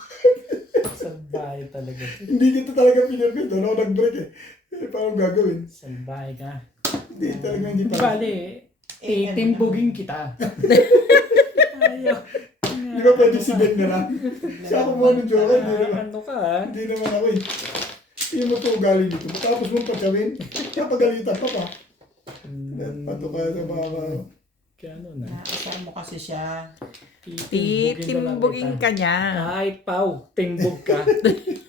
Salbahe talaga. Hindi kita talaga pinapit. Doon ako nag-break eh. Paano gagawin? Salbahe ka. Hindi talaga hindi pa. Bale, titimbugin kita. Ayaw. Hindi ba pwede si Ben na lang? Siya ako mo ng joke. Hindi naman. Ano ka ha? Hindi naman ako eh. Hindi mo ito ugali dito. Tapos mong patsawin. Kaya pagalitan pa pa. Pato ka sa baba. Kano na? Nakasama mo kasi siya. Titimbugin ka niya. Kahit pau, timbog ka.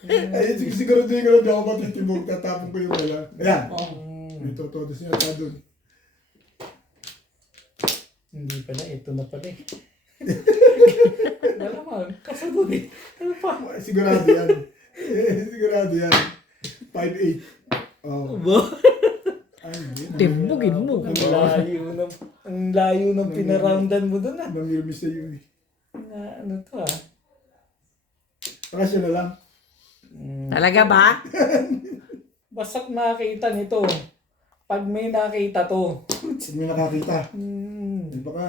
Ay, siguro di ako matitibog. Tatapon ko yung wala. Ayan. Mm. May totodo siya ta doon. Hindi pala, ito na pala eh. Malamang, kasunod eh. Ano pa? Sigurado yan. Sigurado yan. 5'8". Oh. Timbugin mo. Ang layo ng pinaroundan mo doon ah. Namirmis sa iyo eh. Ano to ah? Kasya na lang. Talaga ba? Basta't nakakita nito. Pag may nakita to. Hindi mo nakakita. Baka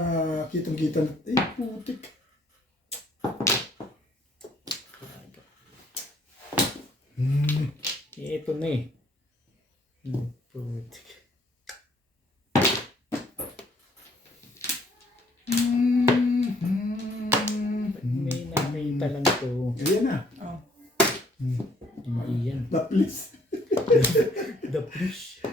kitang-kita na. Ay, putik. Ito na eh. Putik. Pag may nakita lang to. Ayan na. Oh. Hindi yan. Taplis. The fish.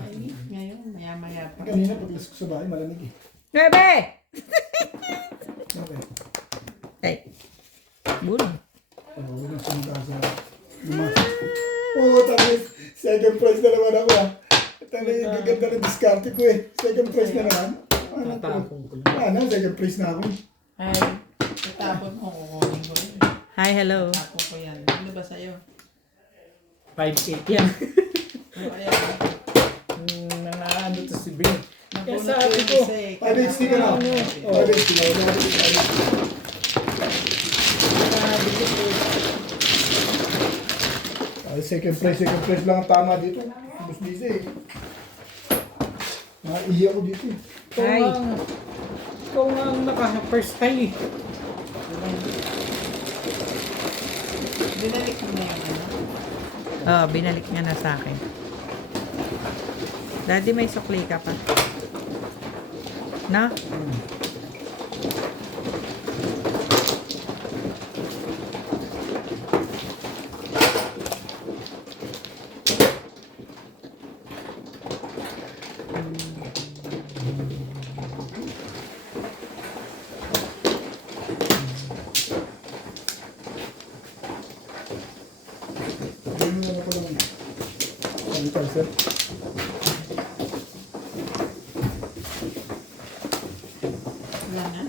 Mainit ngayon. Maya-maya pa. Kanina paglas ko sa bahay, malamig eh. Bebe! Okay. Ay. Bull. Huwag nang sumunta sa lumasa. Oo, tapos second prize na naman ako ah. Tali, gaganda ng diskarte ko eh. Second prize na naman. Ano to? Tatapon ko lang. Ano, second prize na ako. Ay, tatapon mo. Kukunin ko yun. Hi, hello. Tatapon ko yan. Ano ba sa'yo? 5'8 yan. Ano kaya? Nangaano to si Bing. Kaya Nabunot sabi yung ko, isa eh. 5'8" ka na. 5'8" ka na. Ay, second prize lang ang tama dito. Bus dito eh. Naiiyak ko dito eh. ikaw Hi. nga, ikaw nga ka first time eh. Binalik mo na yung ano. Oo, binalik niya na sa akin. Daddy, may sukli ka pa. Na? Ganyan na ko lang. Sanitizer. Wala na.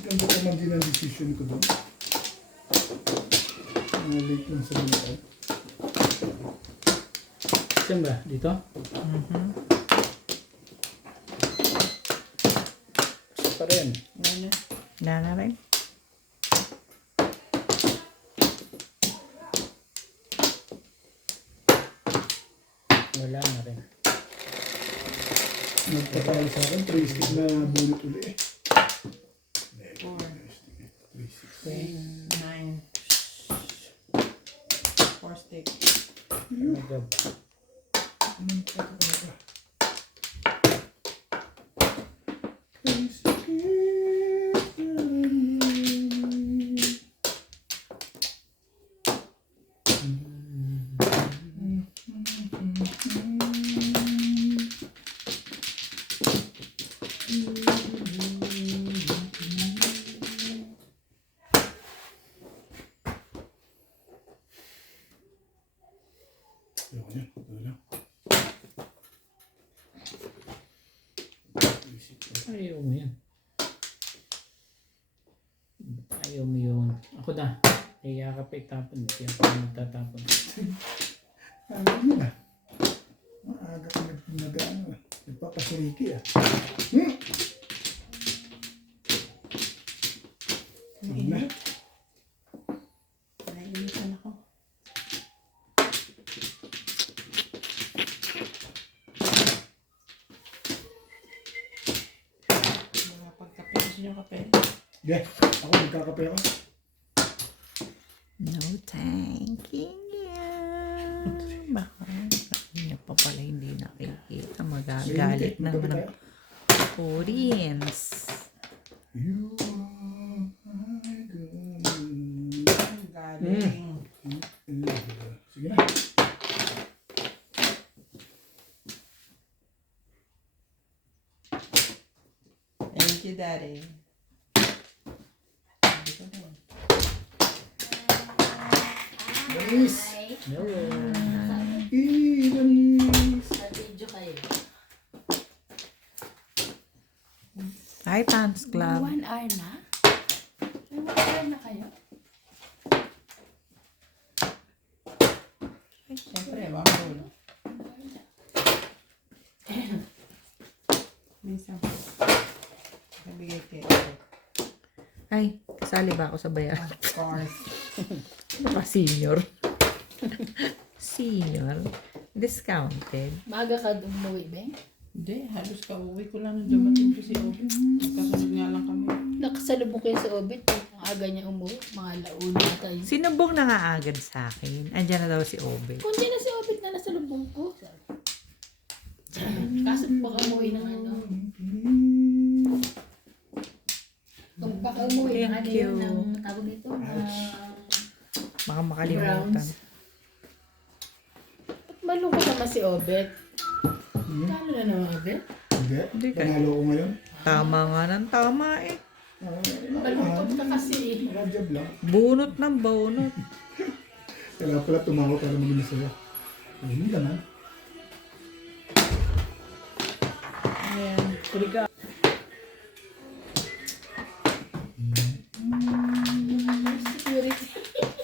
Ganda naman din ang decision ko doon. Late lang sa mga. Saan ba? Dito? Pa rin. Wala na. Na na rin. Wala na rin. Nagpatalo sa akin, 3 stick na bunot uli eh. 4, 3 stick. 9. 4 stick. Ano ba? Anong patalo ka? 3 stick. Ayoko niya. Ito lang. Ayaw mo yan. Ayaw mo yun. Ako na. Naiya ka pa itapon. Hindi ako magtatapon. Ano yun ah? Maaga ka nag-ano ah. Nagpapasiriki ah. Ano na? Nainitan ako. Mga pagkape. Gusto niyo kape? Yeah, ako nagkakape ako. No, thank you. Baka niya pa pala hindi nakikita. Magagalit Sige, naman magkape ang tayo. audience. You are my girl. Ang galing. Sige na. Thank you, Daddy. Sabi ko din. Banis! No. Banis! Sa video kayo. Hi, Pants Club. 1 hour na? May 1 hour na kayo? Siyempre, waffle. Minsan. Nabigay kayo. Ay, kasali ba ako sa bayan? Of course. Baka senior. Senior. Discounted. Maaga ka umuwi, Beng? Hindi, halos kauwi ko lang nung dumating ko si Obi. Nagkasunod nga lang kami. Nakasalubong kayo sa Obit. Ang aga niya umuwi. Mga launa na tayo. Sinubong na nga agad sa akin. Andyan na daw si Obe. Kung di na si Obit na nasalubong ko. Kaso baka umuwi ng ano. Kung baka umuwi ng ano Thank yun. you. Ng tawag dito. Baka makalimutan. Browns. Ba't malungkot naman si Obet? Kano na naman, Obet? Hindi. Hindi ka. Panalo ko ngayon. Tama nga ng tama eh. Malungkot ka kasi eh. Nakajab lang. Bunot ng bunot. Kailangan pala tumawa para maging masaya. Hindi naman. Ayan. Kulika. Security.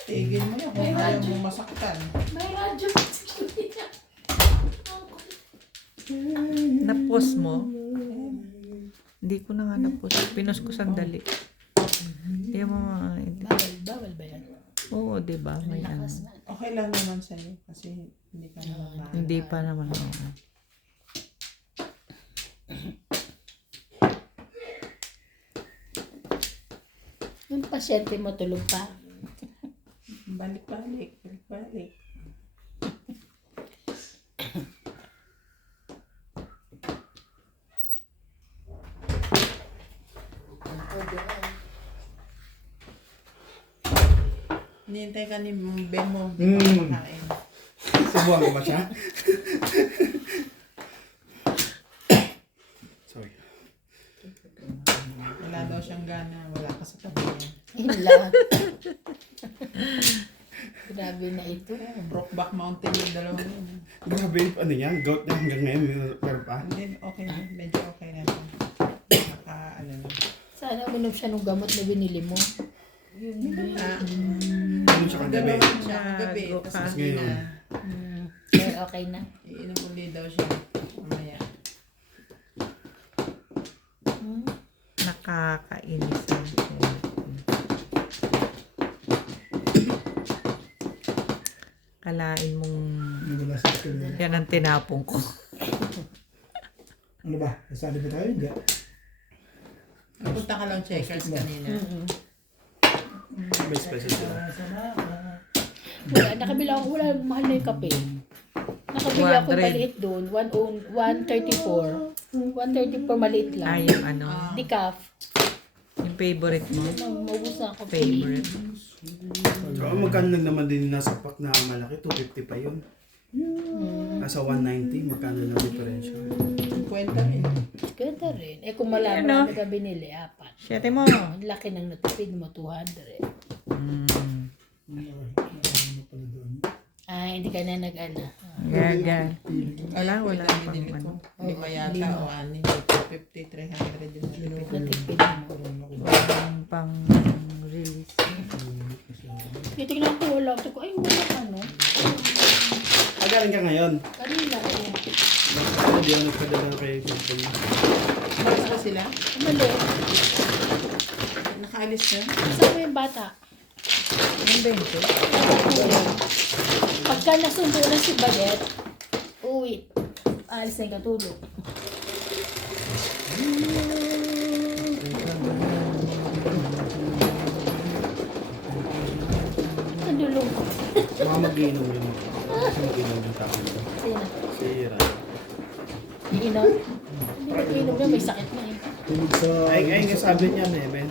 Tigil mo yan kung ayaw mo masaktan. May radyo pa security. Napos mo? Hindi ko na nga napos. Pinos ko sandali. Hindi mo Bawal ba yan? Oo, di ba? May ano. Lakas na. Okay lang naman sa'yo kasi hindi ka naman Hindi pa naman. Oo. Yung pasyente mo tulog pa. Balik-balik, balik-balik. Hinihintay ka ni Ben mo. Hindi ka makain. Subuhan ko ba siya? Sorry. Wala daw siyang gana. Wala ka sa tabi niya. Yun lang. Grabe na ito. Brokeback Mountain yung dalawa yun. Grabe, ano yan? Goat na hanggang ngayon, meron pa. Hindi, okay na. Medyo okay na. Ano na. Sana uminom siya nung gamot na binili mo. Ah, Ano siya kagabi? gano'n siya kagabi. Gago Tapos ka. kasi Ngayon. na, Pero okay na. iinom ulit daw siya. Mamaya. Nakakainis ang kalain mong Nawala sa kanina. yan ang tinapong ko. Ano ba? Nasali ba tayo? Hindi. Punta ka lang checkers kanina. May special sila. Wala, nakabila ako, wala, mahal na yung kape. Nakabili ako 200. maliit doon, 134. 134 maliit lang. Ay, yung ano, Decaf. yung favorite mo. Maubos na ako. Favorite. So, magkano lang naman din nasa pack na malaki? 250 pa yun. Nasa 190, magkano lang differential? 50 rin. Ganda rin. Eh kung malaman Ano? na ka binili, 4. Siyete mo. Ang laki ng natipid mo, 200. Ay, hindi ka na nag-ana. Gagal. Wala wala lang pang binili ano. ko. 5 yata o 6. 250, 300 yung nabili ko. Natipid mo. Walang pang release. Titignan ko, wala. Sabi ko, ay, wala ka, no? Galing ka ngayon. Kanina, eh. Hindi ako nagpadala kay Kumpany. Basta ba sila? Umali. Nakaalis na? Saan mo yung bata? Ang 20. Pagka nasundo na si Baget, uwi. Alis na yung katulog. Ang dulong. Mga mag-iinom yun. Kasi mag-iinom yung tao nito. Sino? Si Ira. Iinom? Hindi mag-iinom na, may sakit na eh. Tulog sa... Ay, nga sabi niya na Ben.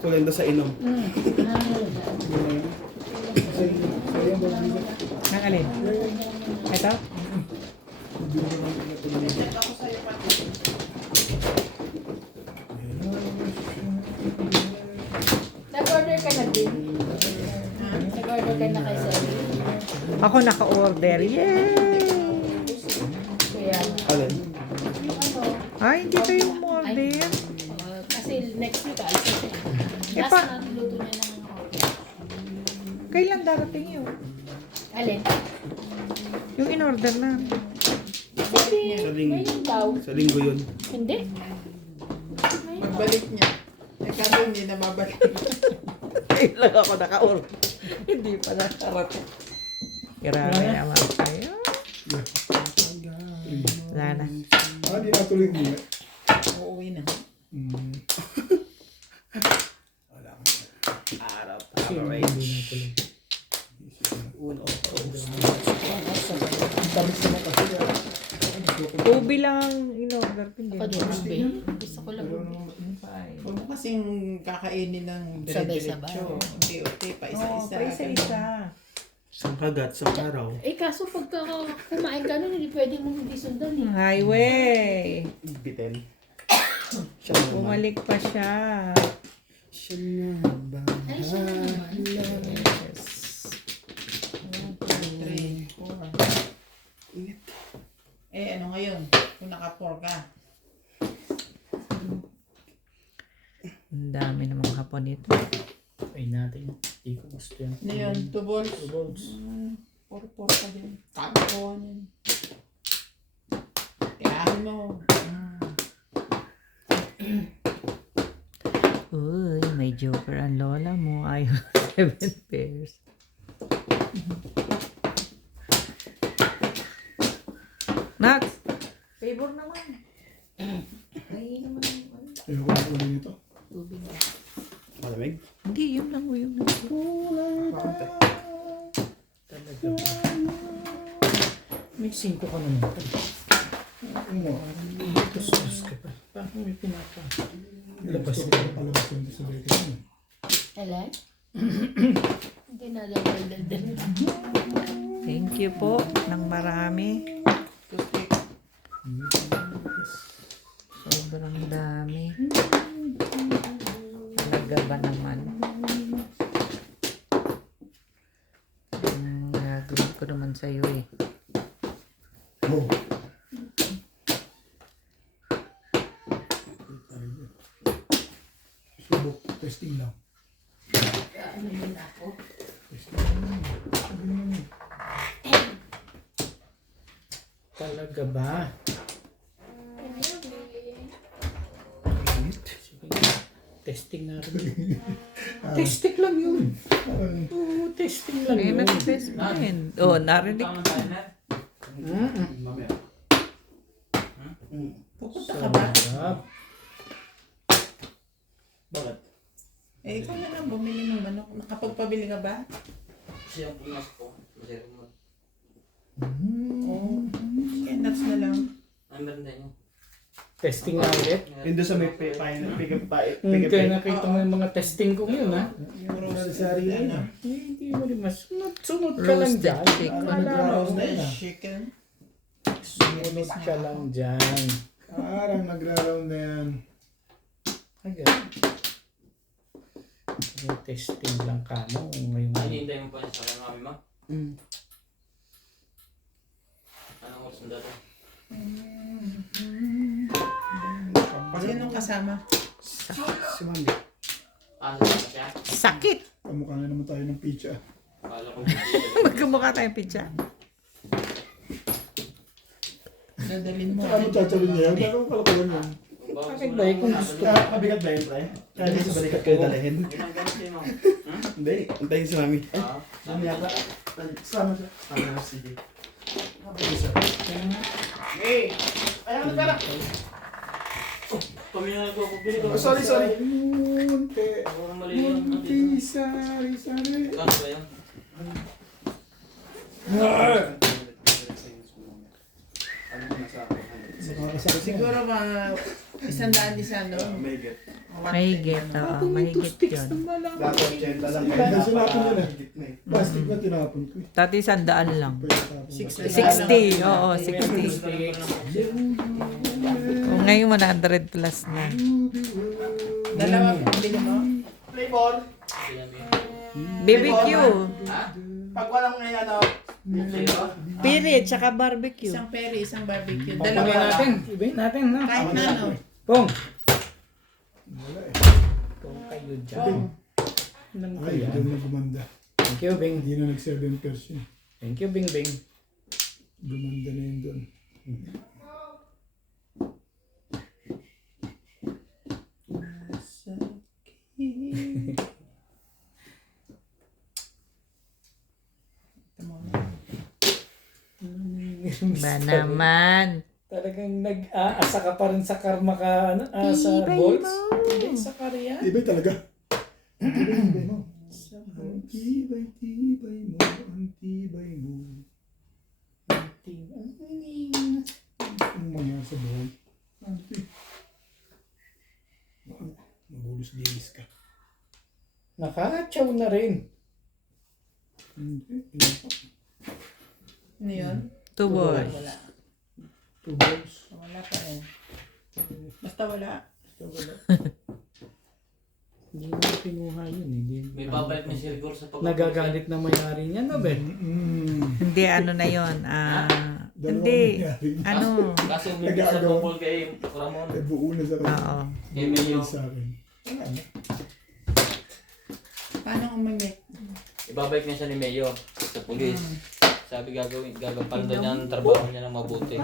Kulang daw sa inom. Nang alin? Ito? Nag-order ka na din? Nag-order ka na kay Sally? Ako naka-order. Yay! Kaya, Alin? Ay, hindi kayo umorder. kasi next week alis na siya. Eh, Last pa- na niluto niya ng Kailan darating yun? alin? Yung in-order na. Hindi, Sa linggo. ngayon daw. Sa linggo yun. Hindi. Magbalik niya. Eh, kaso hindi na mabalik. Kailan lang ako naka-order. Hindi pa nakarating. Grabe naman kayo. Wala na. Di natuloy niya. Uuwi na. Wala ka. Average. Uno. Ang tamis naman kasi. Ubi lang in-order ko. Hindi. Ako din, ube. Gusto ko lang ube. Huwag mo kasing kakainin ng Sabay-sabay. dire-diretso. Unti-unti, pa isa-isa. Pa isa-isa. Isang kagat, isang araw. Eh kaso pagka kumain ka nun, hindi pwede mong hindi sundan eh. Highway. Bitin. Siya naman. Bumalik pa siya. Siya na ba? Ay, siya na naman. 3, 4. Eh, ano ngayon? Kung naka-4 ka. Ang dami namang hapon ito. Ay natin. Hindi ko gusto yan. Ano yun? 2 balls? 2 balls. 4 ka din. Kakakuha niyan. Kaya mo. Uy, may joker ang lola mo. Ayaw 7 pairs. Max, favor naman. Ay, naman. Ayoko na ulit nito. Tubig. Malamig? Hindi, yun lang. Yun lang. Talaga ba? May 5 ka naman. Ano? Ito sauce ka pa. Parang may pinapa. Labas Gusto ko ka. na palabas yun sa bacon mo. Alam? Hindi na lang. Thank you po ng marami. Toothpick. Sobrang dami. Talaga ba naman? Nagawin ko naman sa'yo eh. Oh. Subok. Testing lang. Talaga ba? Sige. Testing na rin. Testing lang yun. Oo, testing lang Eh, yun. nag-test mo rin. Oh, narinig. Mamaya. Pupunta ka ba? Sarap. Bakit? Eh, ikaw na lang bumili ng manok. Nakapagpabili ka ba? Siya ang pumasok ko. Zero mo. Oo. Kaya nuts na lang. Ang ganda niyo. Testing na ulit. Yun doon sa may pick up Kaya nakita mo yung mga testing ko yun, ha? Yung roasted Sari ano? na. Hindi mo rin mas sunod ka lang Roasted dyan. chicken. Wala na. Roasted chicken. Sunod ka lang dyan. Parang nagra-round na yan. Agad. May testing lang ka mo. Ngayon. Hinihintay mo pa niya sa kanya mami mo? Mm. Anong oras ang dati? Sinong kasama? Si Mami. Pasok na siya? Sakit! Kamukha na naman tayo ng pizza. Kala ko Magkamukha tayong pizza. Dadalhin mo. Ano tatawin niya yan? Gano'ng kalakalan yan? Bakit ba? Kung gusto Mabigat ba yun, pre? Kaya di sa balikat kayo dalahin. Ilang ganun sa'yo mo? Hindi, antayin si Mami. Ay, Ah, Mami yata. Sama siya. Sama na sige. Hey! Ayaw na tara! kami na nagpapabili ko. Sorry. Munti. Parang mali yun. Munti, sari. Kano ba yun? Siguro mga 100 isa, no? Mahigit. Mahigit. Oo, mahigit yun. Dato 80 lang. Kaya sinapin yun eh. Higit na eh. Plastic na tinapon ko eh. Dati 100 lang. Pwede tapon. 60. Oo, 60. Kung ngayon 100 plus na. Dalawa bili mo? Flavor! BBQ. Pag walang ngayon, ano? Period, tsaka barbecue. Isang peri, isang barbecue. Pagpagay Dalawa. natin. Ibayin natin, ha? Kahit na, no? Pong! Wala eh. Pong kayo dyan. Pong. Alam ko Ay, yan. doon na gumanda. Thank you, Bing. Hindi na nag-serve yung Persian. Thank you, Bing Bing. Gumanda na yun doon. Ba naman? Talagang nag-aasa ka pa rin sa karma ka, sa Tibay bolts. mo. Hindi, sa karya. Tibay talaga. Tibay mo. Sa Ang bolts. tibay mo. Ang tibay mo. Ang mga sa buhay. Mabulos-dilis ka. Nakatsaw na rin. Hindi. Ano yun? Tuboy. Wala. 2 balls. Wala pa rin. Basta wala. Hindi mo pinuha yun. Hindi. May babalik na siya siguro sa pag- Nagagalit na may-ari niya, no, Ben? Hindi, ano na yun. Hindi. Ano? Kasi umibig sa tungkol kay Ramon. Eh, buo na sa kanya. Oo. Kay Mayo. Sa akin. Wala na. Paano umimik? Ibabalik niya siya ni Mayo sa pulis. Sabi gagawin daw niya ang trabaho niya ng mabuti.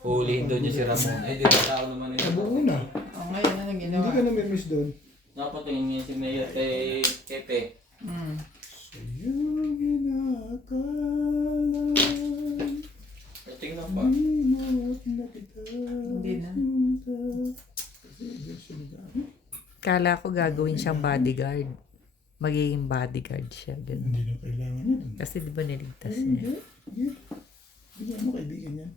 Huhulihin daw niya si Ramon. Eh, di ba tao naman yun? Buo na. O ngayon, ano Hindi ginawa? ka na-miss doon. Napatingin niya si Mayo kay Pepe. Sa'yo ginakalan. Tingnan pa. kala ko gagawin siyang bodyguard. Magiging bodyguard siya. Ganun. Hindi na kailangan yun. Kasi di ba niligtas niya? Bigyan mo kaibigan yan.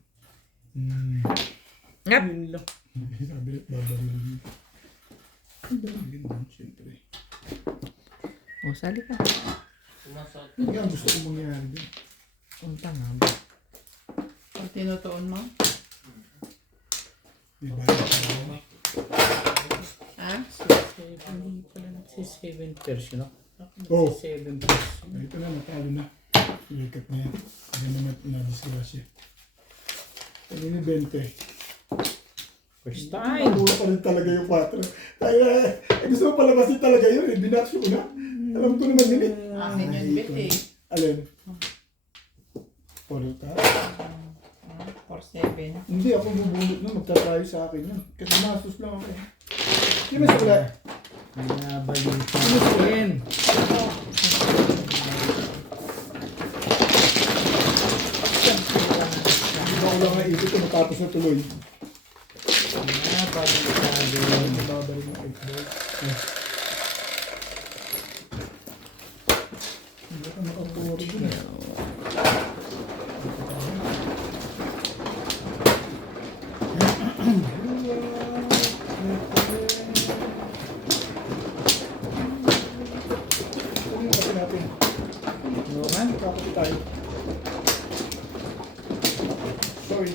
Ngap! Yun lang. Sabi ulit, babarilin. Ang barilin mo, siyempre. O, sali ka. Hindi ang gusto kong mangyari din. Punta nga ba? Pag tinutuon mo? Di ba? Ha? Hindi pala nagsi-7 person, no? Oh. Nagsi-7 person. Ito na, natalo na. Ilikat na yan. Hindi naman na-disgrasya. Kanina 20. First time. Nabuha pa rin talaga yung 4. Kaya, gusto mo palabasin talaga yun. Binaksyo ko na. Alam ko naman yun eh. Akin yung bit eh. Alin? Polo ka? 4-7. Hindi ako bubunot na. Magtatayo sa akin yun. Kasi masus lang ako. Hindi mo sila. Binabalita natin. Hindi ba ko lang naisip kung matapos na tuloy. Binabalita din. Babalik ng 8 ball. Hindi ka makapuri dun eh. Ano yung kasi natin? Naman. Kapati tayo. Sorry.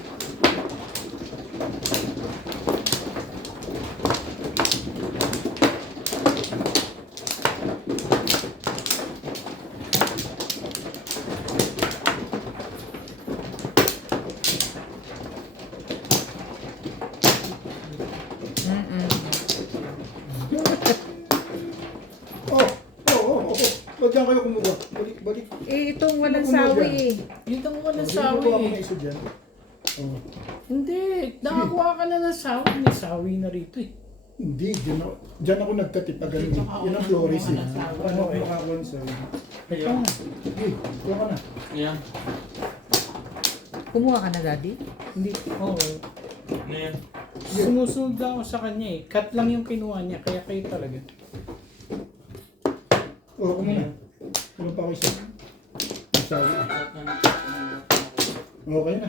Ba't dyan kayo kumuha? Balik. Eh, itong walang Ano sawi dyan? eh. Yun ang wala Hindi sawi ko ako eh. na iso dyan. Oh. Hindi. Nakakuha ka na ng sawi. May sawi na rito eh. Hindi, dyan ako nagtatip pag ganun. Dito ka Yan ang ako Flores eh. kumuha ng sawi. Paano ako makakuha ng sawi? Ito na. Sige, kuha ka na. Yan. Kumuha ka na, Daddy? Hindi. Oo. Yan. Sumusunod lang ako sa kanya eh. Cut lang yung kinuha niya. Kaya kayo talaga. Oo, kuha na. Kuha pa ako isa. Ang sawi. Okay na.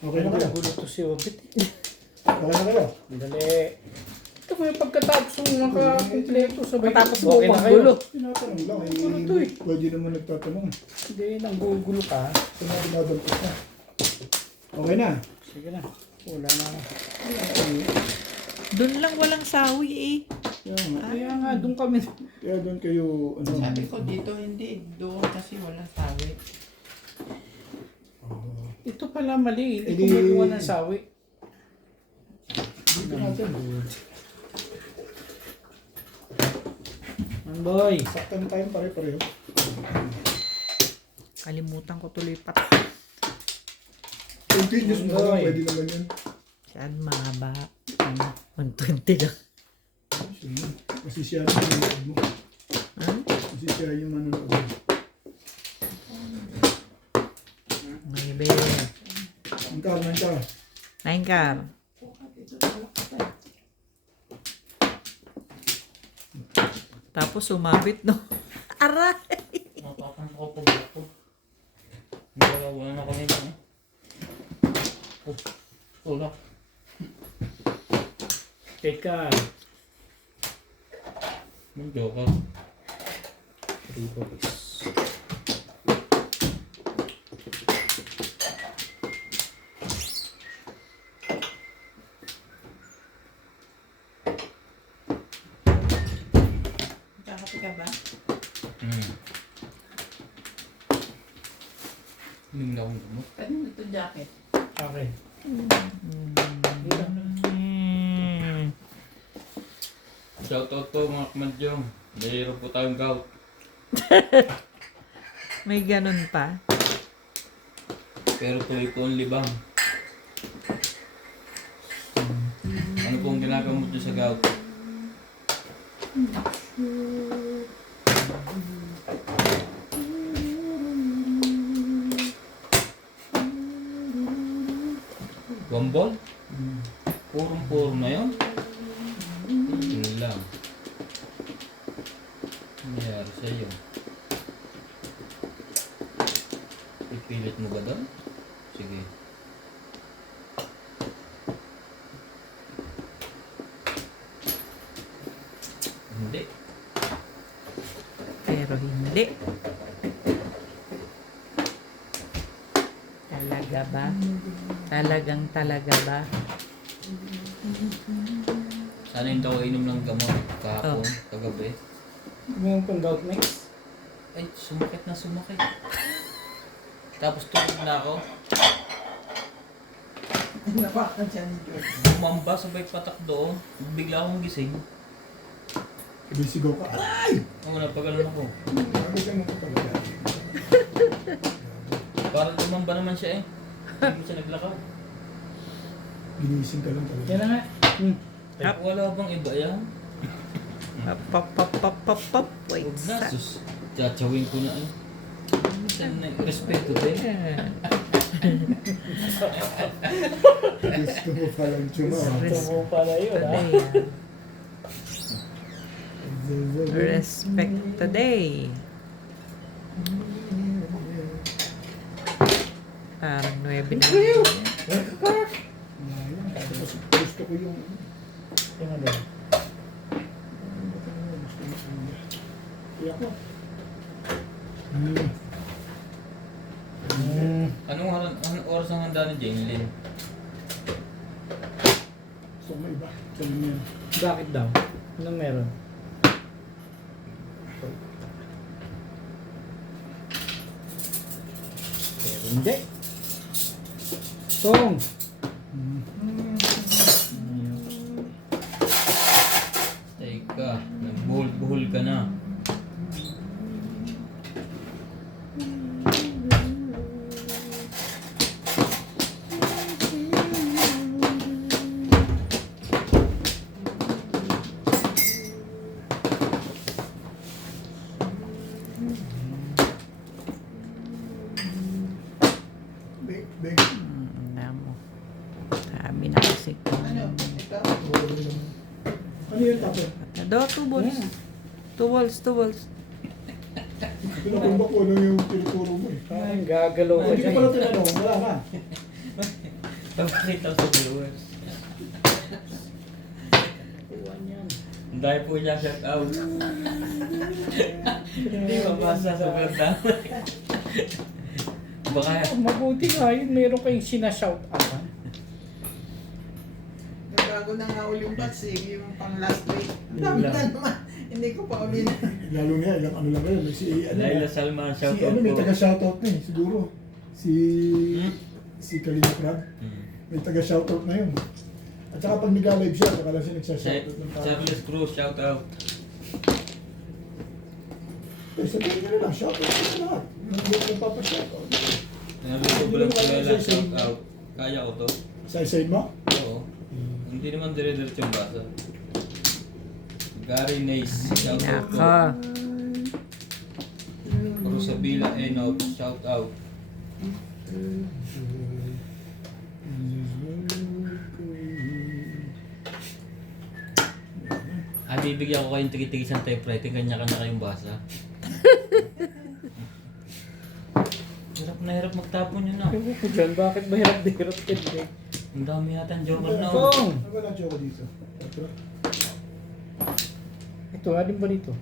Okay na kayo. Gulo to si Obit. Okay na kayo. Dali. Ito ko yung pagkatapos ng nakakompleto sabay. Matapos mo Okay na pang kayo. gulo. Tinatanong lang. Ano to eh? Pwede naman nagtatanong. Hindi, nanggugulo ka. Ito na dinadampot na. Okay na. Sige na. Wala na ako. Doon lang walang sawi eh. Kaya nga, doon kami. Kaya doon kayo, ano. Sabi ko dito hindi. Doon kasi walang sawi. Ito pala mali. Hindi Eh, di- kumukuha ng sawi. Dito natin. Boy. Saktan tayo pare-pareho. Kalimutan ko tuloy pa. Continuous mo lang, Ay. pwede naman yun. Saan mahaba? 120 lang. Sige. Kasi siya yung manonood mo. Ha? Kasi siya yung manonood mo. May bebe. Ang kalman ka. 9 ka. Tapos sumabit, no? Aray! Napapang ko po ako. Wala na kami na. Wala. Teka. Mag-joke ka. 3 boys. Kakapi ka ba? Hindi na akong gamot. Pwede mo ito jacket. Okay. Shoutout po mga kamadjong. Mayroon po tayong gout. May ganun pa. Pero tuloy po ang libang. Ano pong ginagamot nyo sa gout? Gumball? Purong-puro na yun? Yun lang. Nangyari sa'yo. Ipilit mo ba doon? Sige. Hindi. Pero hindi. Talaga ba? Talagang talaga ba? Sana yung tao inom ng gamot kahapon, kagabi. Ngayon kung gout mix. Ay, sumakit na sumakit. Tapos tulog na ako. Nabakan siya ni George. Bumamba, sabay patak doon. Bigla akong gising. Ibisigaw ka, aray! Oo, napagalan ako. Sabi ka mo talaga. Parang lumamba naman siya eh. Hindi siya naglakaw. Ginising ka lang talaga. Yan na nga. Ay, wala bang iba yan? Pap. Wait. Huwag na, sus. Tsachawin ko na eh. Minsan na respeto din. Gusto mo palang tsuma. Ito mo pala yun, ha? Respect today. Parang 9 na. Tapos gusto ko yung... Yung ano? Iyak ko. Anong oras ang handa ni Jane Lynn? So may iba. Sabi niya. Bakit daw? Anong meron? Pero hindi. Tong! Teka, nagbuhol-buhol ka na. Beg. Namo. Sabi na kasi ko. Ano? Ikaw? Ano yun tapos? Do, 2 balls. 2 balls. Pinakumba ko ano yung tinuturo mo eh. Ay, gagalaw ka Hindi ko dyan. pala tinanong. Wala na. Papakita sa viewers. Iwan yan. Ang dahil po niya shout out. Hindi mabasa sa ganda. Baka Mabuti nga yun, meron kayong sinashout out. Nagbago na nga uling batch eh, yung pang last week. Ang dami na naman. Hindi ko pa ulit. Lalo niya, ilang ano lang ngayon. Si ano, Laila Salman shout si out ano may po. taga-shoutout na eh, siguro. Si Kalina Crab. May taga-shoutout na yun. At saka pag nag-live siya, saka lang siya nagsashoutout ng tao. Charles Cruz shout out. Eh, sabihin niya na lang, shoutout sa lahat. Hindi ko nagpapashoutout. Naluto vlog ko Laila shout out. Kaya ko to. Sa-side mo? Oo. Hindi naman dire-diretso yung basa. Gary Nace shout out po. Naka. Rosabila Enob shout out. Bibigyan ko kayong tigi-tigis ng typewriting, kanya-kanya kayong basa. Hirap na hirap magtapon yun na. Ewan ko dyan, bakit ba hirap na hirap ka din? Ang dami yata ang joker na. Tong! Ano ba lang ko dito? Ito. Ito, alin ba dito?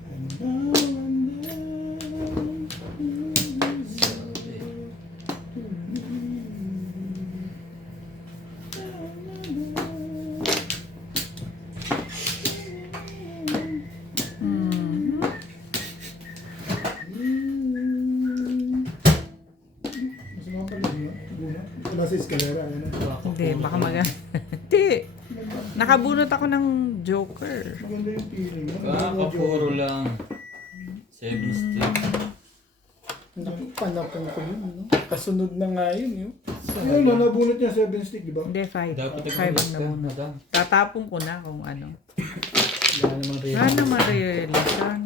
Wala sa eskalera. Ano? Hindi, baka Hindi. Nakabunot ako ng Joker. Maganda yung feeling. Kakapuro lang. 7 stick. Naku, panapan ko yun, no? Kasunod na nga yun, yun. Ayun na, nabunot niya 7 stick, di ba? Hindi, 5. Dapat 5 nag-release na ka. bunot. Madam. Tatapon ko na kung ano. Wala namang rin. Wala naman realisan.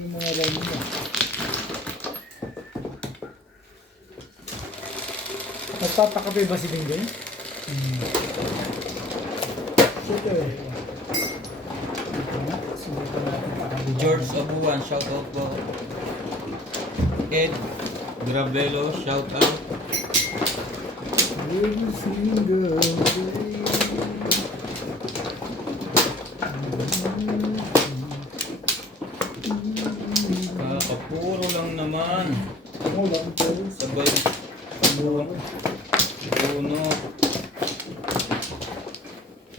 Yung mga line mo. Nagpapakape ba si Bingoy? Siyempre. Subukan natin pakabigyan. George Abuan, shout out po. Ed Gravelo, shout out. Every single day. Kakapuro lang naman. Oh, lang po. Sabay. Puno.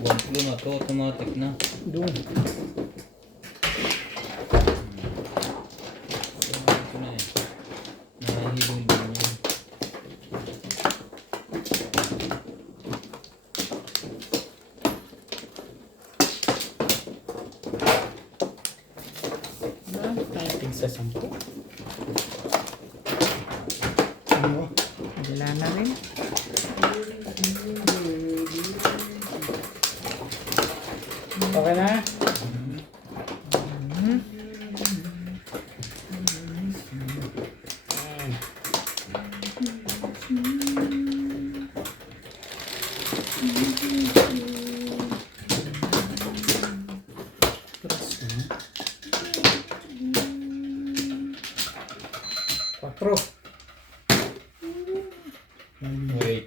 Waglo na to, automatic na. Doon. Ito na eh. Nahihilong din yun. Marami tayong tigsa 10. Ano? Wala na rin. Okay na? Quatro. Wait.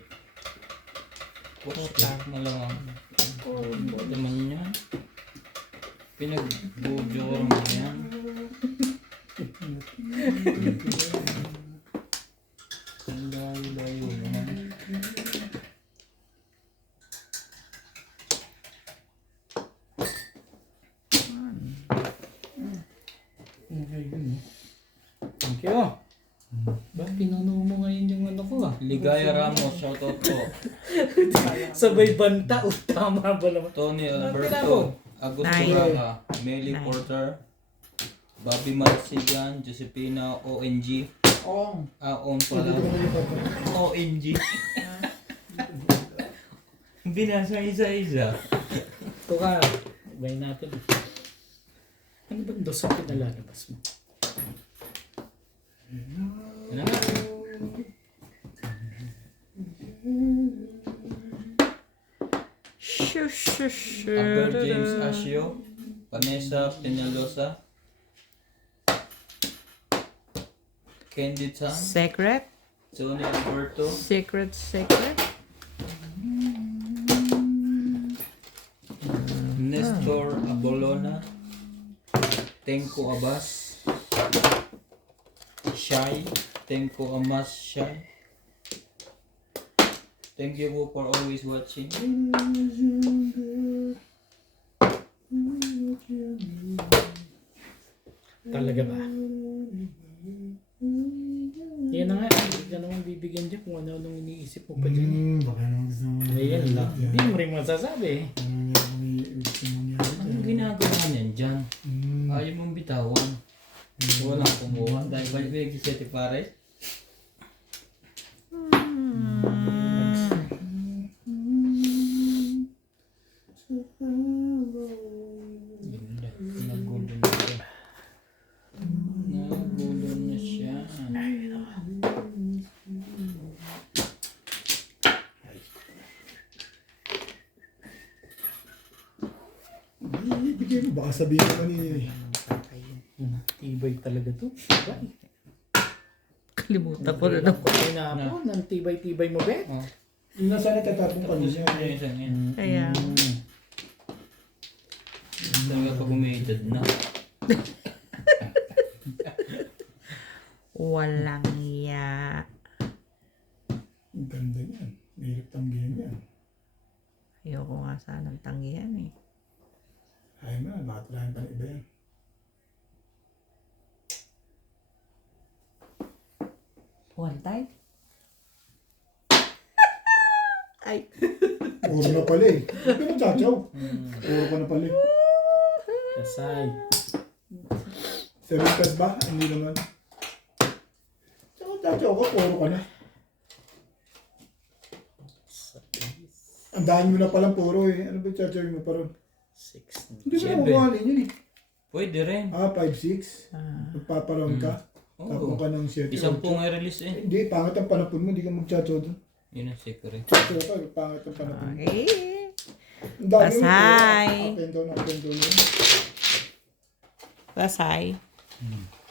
Putak na lang ang... Ba't naman yan? Pinag-budyo mo yan. Ang layo-layo naman. Okay, yun. Thank you. Ba, pinuno mo ngayon yung ano ko ah. Ligaya Ramos, shout out po. Sabay banta. O, tama ba naman? Tony Pinako. Alberto, Augusto Nine. Raha, Melly Nine. Porter, Bobby Marsigan, Josepina ONG, Ong. On pala, ONG. Binasa isa-isa. Ito ka. Ibay natin. Ano ba dos ang pinalalabas mo? Ano na? Amber James Asio, Vanessa Peñalosa, Candy Tan, Secret. Tony Alberto, Secret. Nestor Abolona, Tenko Abbas, Shai, Tenko Amas Shai. Thank you po for always watching. Talaga ba? Yan na nga. Hindi ka naman bibigyan dyan kung ano-anong iniisip mo pa dyan. Baka naman gusto mo. Ayan lang. Hindi mo rin masasabi eh. Anong ginagawa niyan dyan? Ayaw mong bitawan. Walang kumuha. Dahil balik si Seti Pares. Nagulo na siya. Nagulo na siya. Ibigay mo. Baka sabihin ko kanina eh. Tibay talaga to. Kalimutan ko na lang. Kaya na po, ang tibay-tibay mo, Bet. Oh. Yung nasa natatapong Tapos kanina. yung isang yan. Kaya, Talaga pag umedad na. walang ya. Ang ganda yan. Mahirap tanggihan yan. Ayoko nga sanang tanggihan eh. Ayaw mo na. Nakatulahan pa ng iba yan. One time? Ay. Puro na pala eh. Hindi mo chachaw. Puro ka na pala eh. Kasay. 7 kas ba? Hindi naman. Tsaka chachaw ka. Puro ka na. Ang dami mo na palang puro eh. Ano ba chachawin mo pa ron? 6. Hindi mo na Siyempre. kukuhanin yun eh. Pwede rin. 5-6. Magpaparoon ka. Oo. Tapos ka ng 7. Isang pong i-release eh. Hindi, pangat ang panapon mo. Hindi ka magchachaw doon. Yun ang secret. Ito pa, pangit ang panapin. Okay. Ang dami mo, Pasay. up and down yun. Pasay. Hmm.